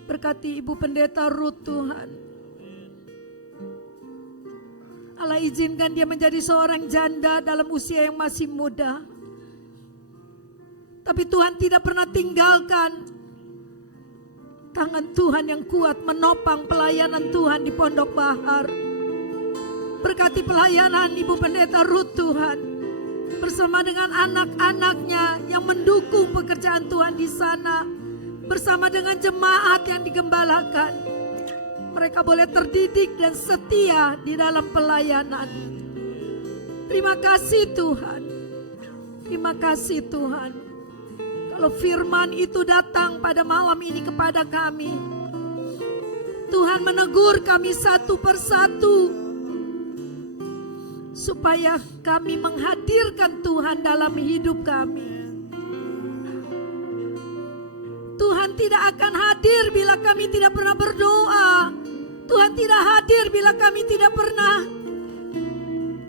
Berkati Ibu Pendeta Ruth Tuhan. Allah izinkan dia menjadi seorang janda dalam usia yang masih muda. Tapi Tuhan tidak pernah tinggalkan tangan Tuhan yang kuat menopang pelayanan Tuhan di Pondok Bahar. Berkati pelayanan Ibu Pendeta Ruth Tuhan. Bersama dengan anak-anaknya yang mendukung pekerjaan Tuhan di sana. Bersama dengan jemaat yang digembalakan. Mereka boleh terdidik dan setia di dalam pelayanan. Terima kasih Tuhan. Terima kasih Tuhan. Kalau firman itu datang pada malam ini kepada kami. Tuhan menegur kami satu persatu. Supaya kami menghadirkan Tuhan dalam hidup kami. Tuhan tidak akan hadir bila kami tidak pernah berdoa. Tuhan tidak hadir bila kami tidak pernah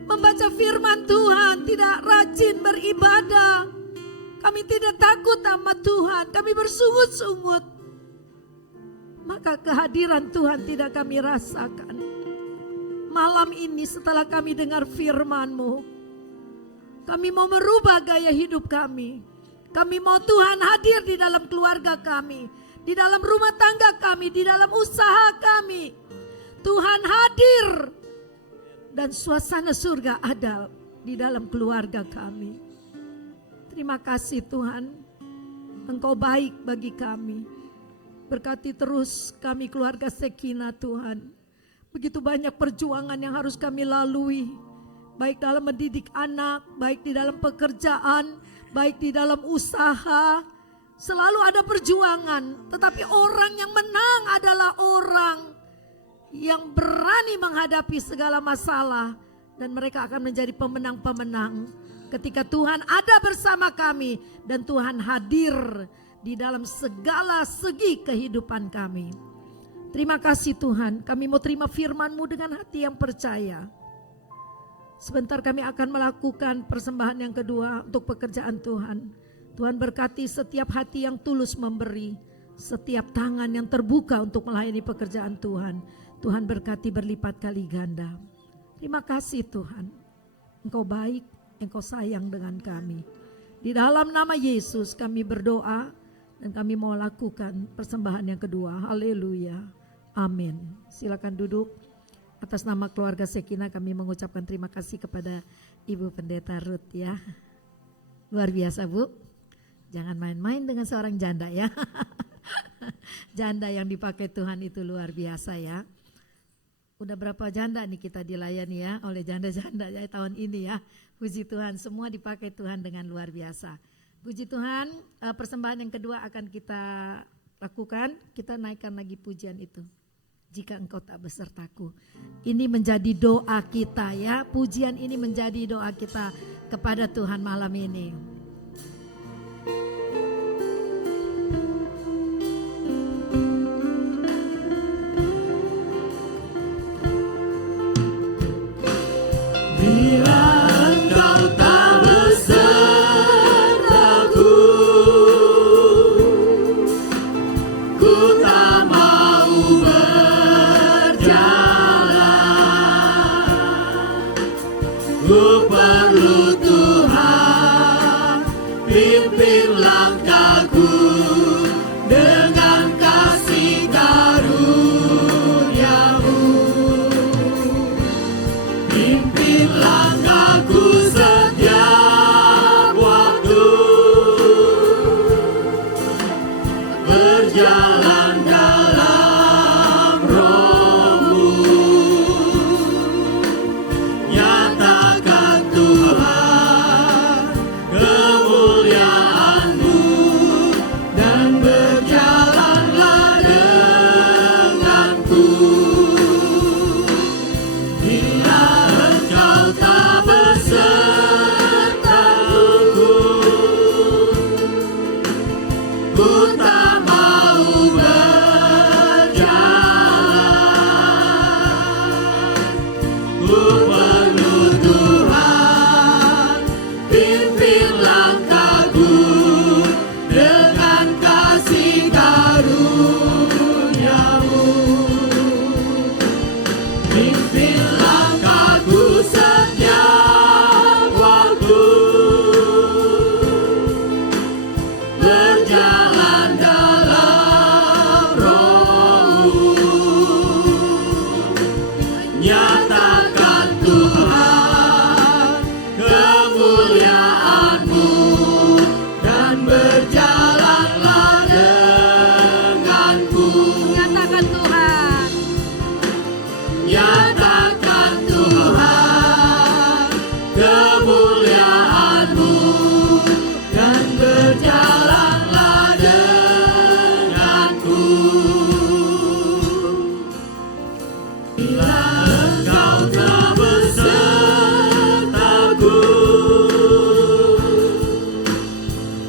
membaca firman Tuhan, tidak rajin beribadah. Kami tidak takut sama Tuhan, kami bersungut-sungut. Maka kehadiran Tuhan tidak kami rasakan. Malam ini setelah kami dengar firman-Mu, kami mau merubah gaya hidup kami. Kami mau Tuhan hadir di dalam keluarga kami, di dalam rumah tangga kami, di dalam usaha kami. Tuhan hadir dan suasana surga ada di dalam keluarga kami. Terima kasih Tuhan, Engkau baik bagi kami. Berkati terus kami keluarga Shekinah Tuhan. Begitu banyak perjuangan yang harus kami lalui, baik dalam mendidik anak, baik di dalam pekerjaan, baik di dalam usaha. Selalu ada perjuangan, tetapi orang yang menang adalah orang yang berani menghadapi segala masalah, dan mereka akan menjadi pemenang-pemenang ketika Tuhan ada bersama kami dan Tuhan hadir di dalam segala segi kehidupan kami. Terima kasih Tuhan, kami mau terima firman-Mu dengan hati yang percaya. Sebentar kami akan melakukan persembahan yang kedua untuk pekerjaan Tuhan. Tuhan berkati setiap hati yang tulus memberi, setiap tangan yang terbuka untuk melayani pekerjaan Tuhan. Tuhan berkati berlipat kali ganda. Terima kasih Tuhan, Engkau baik, Engkau sayang dengan kami. Di dalam nama Yesus kami berdoa dan kami mau lakukan persembahan yang kedua. Haleluya, amin. Silakan duduk. Atas nama keluarga Shekinah kami mengucapkan terima kasih kepada Ibu Pendeta Ruth ya. Luar biasa Bu. Jangan main-main dengan seorang janda ya. Janda yang dipakai Tuhan itu luar biasa ya. Udah berapa janda nih kita dilayani ya oleh janda-janda ya tahun ini ya. Puji Tuhan, semua dipakai Tuhan dengan luar biasa. Puji Tuhan, persembahan yang kedua akan kita lakukan. Kita naikkan lagi pujian itu. Jika engkau tak besertaku. Ini menjadi doa kita ya. Pujian ini menjadi doa kita kepada Tuhan malam ini. Bila engkau tak besertaku, ku tak mau berjalan. Ku perlu Tuhan, pimpin langkahku dengan kasih karunia-Mu. Pimpin langkahku setiap waktu, berjalan dalam Roh-Mu. Nyatakan Tuhan kemuliaan-Mu, dan berjalanlah denganku. Bila engkau tak besertaku, ku tak mau berjalan. Ku perlu Tuhan, pimpin langkahku dengan kasih karunia-Mu. Pimpin langkahku setiap waktu, berjalan dalam Roh-Mu. Nyatakan Tuhan kemuliaan-Mu, dan berjalanlah denganku. Nyatakan Tuhan. Nyatakan Tuhan kemuliaan-Mu, dan berjalanlah denganku. Bila engkau tak besertaku,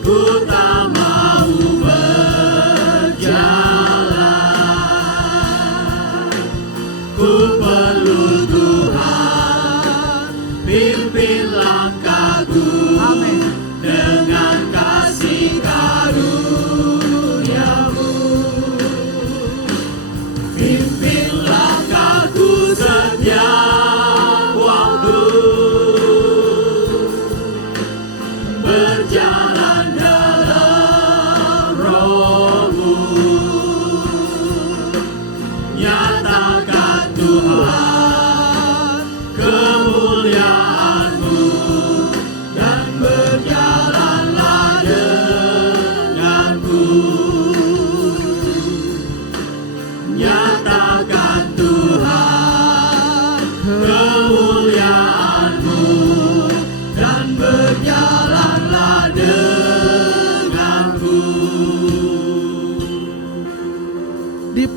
ku tak mau berjalan. Ku perlu Tuhan, pimpin langkahku dengan kasih karunia-Mu. Pimpin langkahku setiap waktu, berjalan dalam Roh-Mu. Nyatakan Tuhan kemuliaan-Mu, dan berjalanlah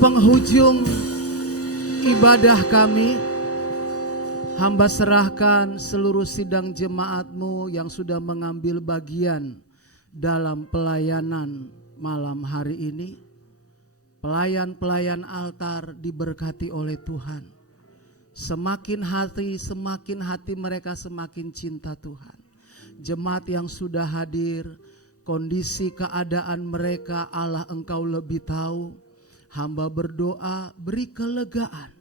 penghujung ibadah kami, hamba serahkan seluruh sidang jemaat-Mu yang sudah mengambil bagian dalam pelayanan malam hari ini. Pelayan-pelayan altar diberkati oleh Tuhan. Semakin hati mereka semakin cinta Tuhan. Jemaat yang sudah hadir, kondisi keadaan mereka Allah Engkau lebih tahu. Hamba berdoa beri kelegaan.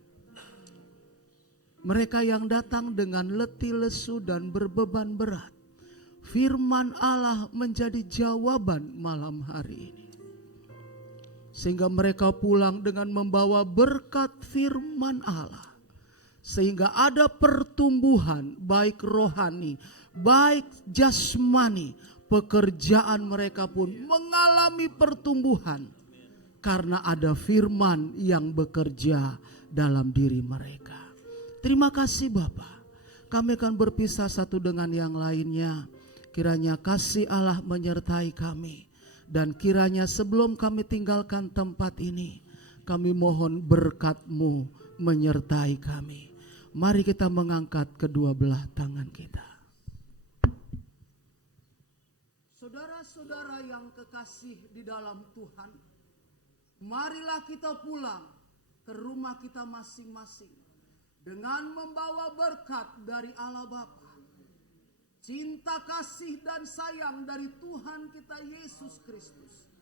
Mereka yang datang dengan letih lesu dan berbeban berat, firman Allah menjadi jawaban malam hari ini. Sehingga mereka pulang dengan membawa berkat firman Allah. Sehingga ada pertumbuhan baik rohani, baik jasmani. Pekerjaan mereka pun mengalami pertumbuhan. Karena ada firman yang bekerja dalam diri mereka. Terima kasih Bapa. Kami akan berpisah satu dengan yang lainnya. Kiranya kasih Allah menyertai kami. Dan kiranya sebelum kami tinggalkan tempat ini, kami mohon berkat-Mu menyertai kami. Mari kita mengangkat kedua belah tangan kita. Saudara-saudara yang kekasih di dalam Tuhan, marilah kita pulang ke rumah kita masing-masing dengan membawa berkat dari Allah Bapa, cinta kasih dan sayang dari Tuhan kita Yesus Kristus,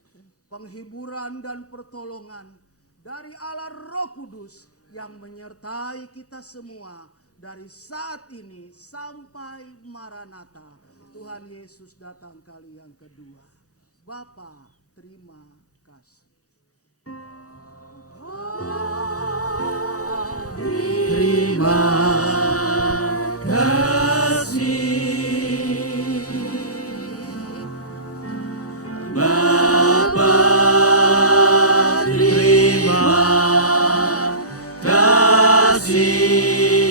penghiburan dan pertolongan dari Allah Roh Kudus yang menyertai kita semua dari saat ini sampai Maranatha. Tuhan Yesus datang kali yang kedua. Bapa, terima kasih. Terima kasih Bapa, terima kasih.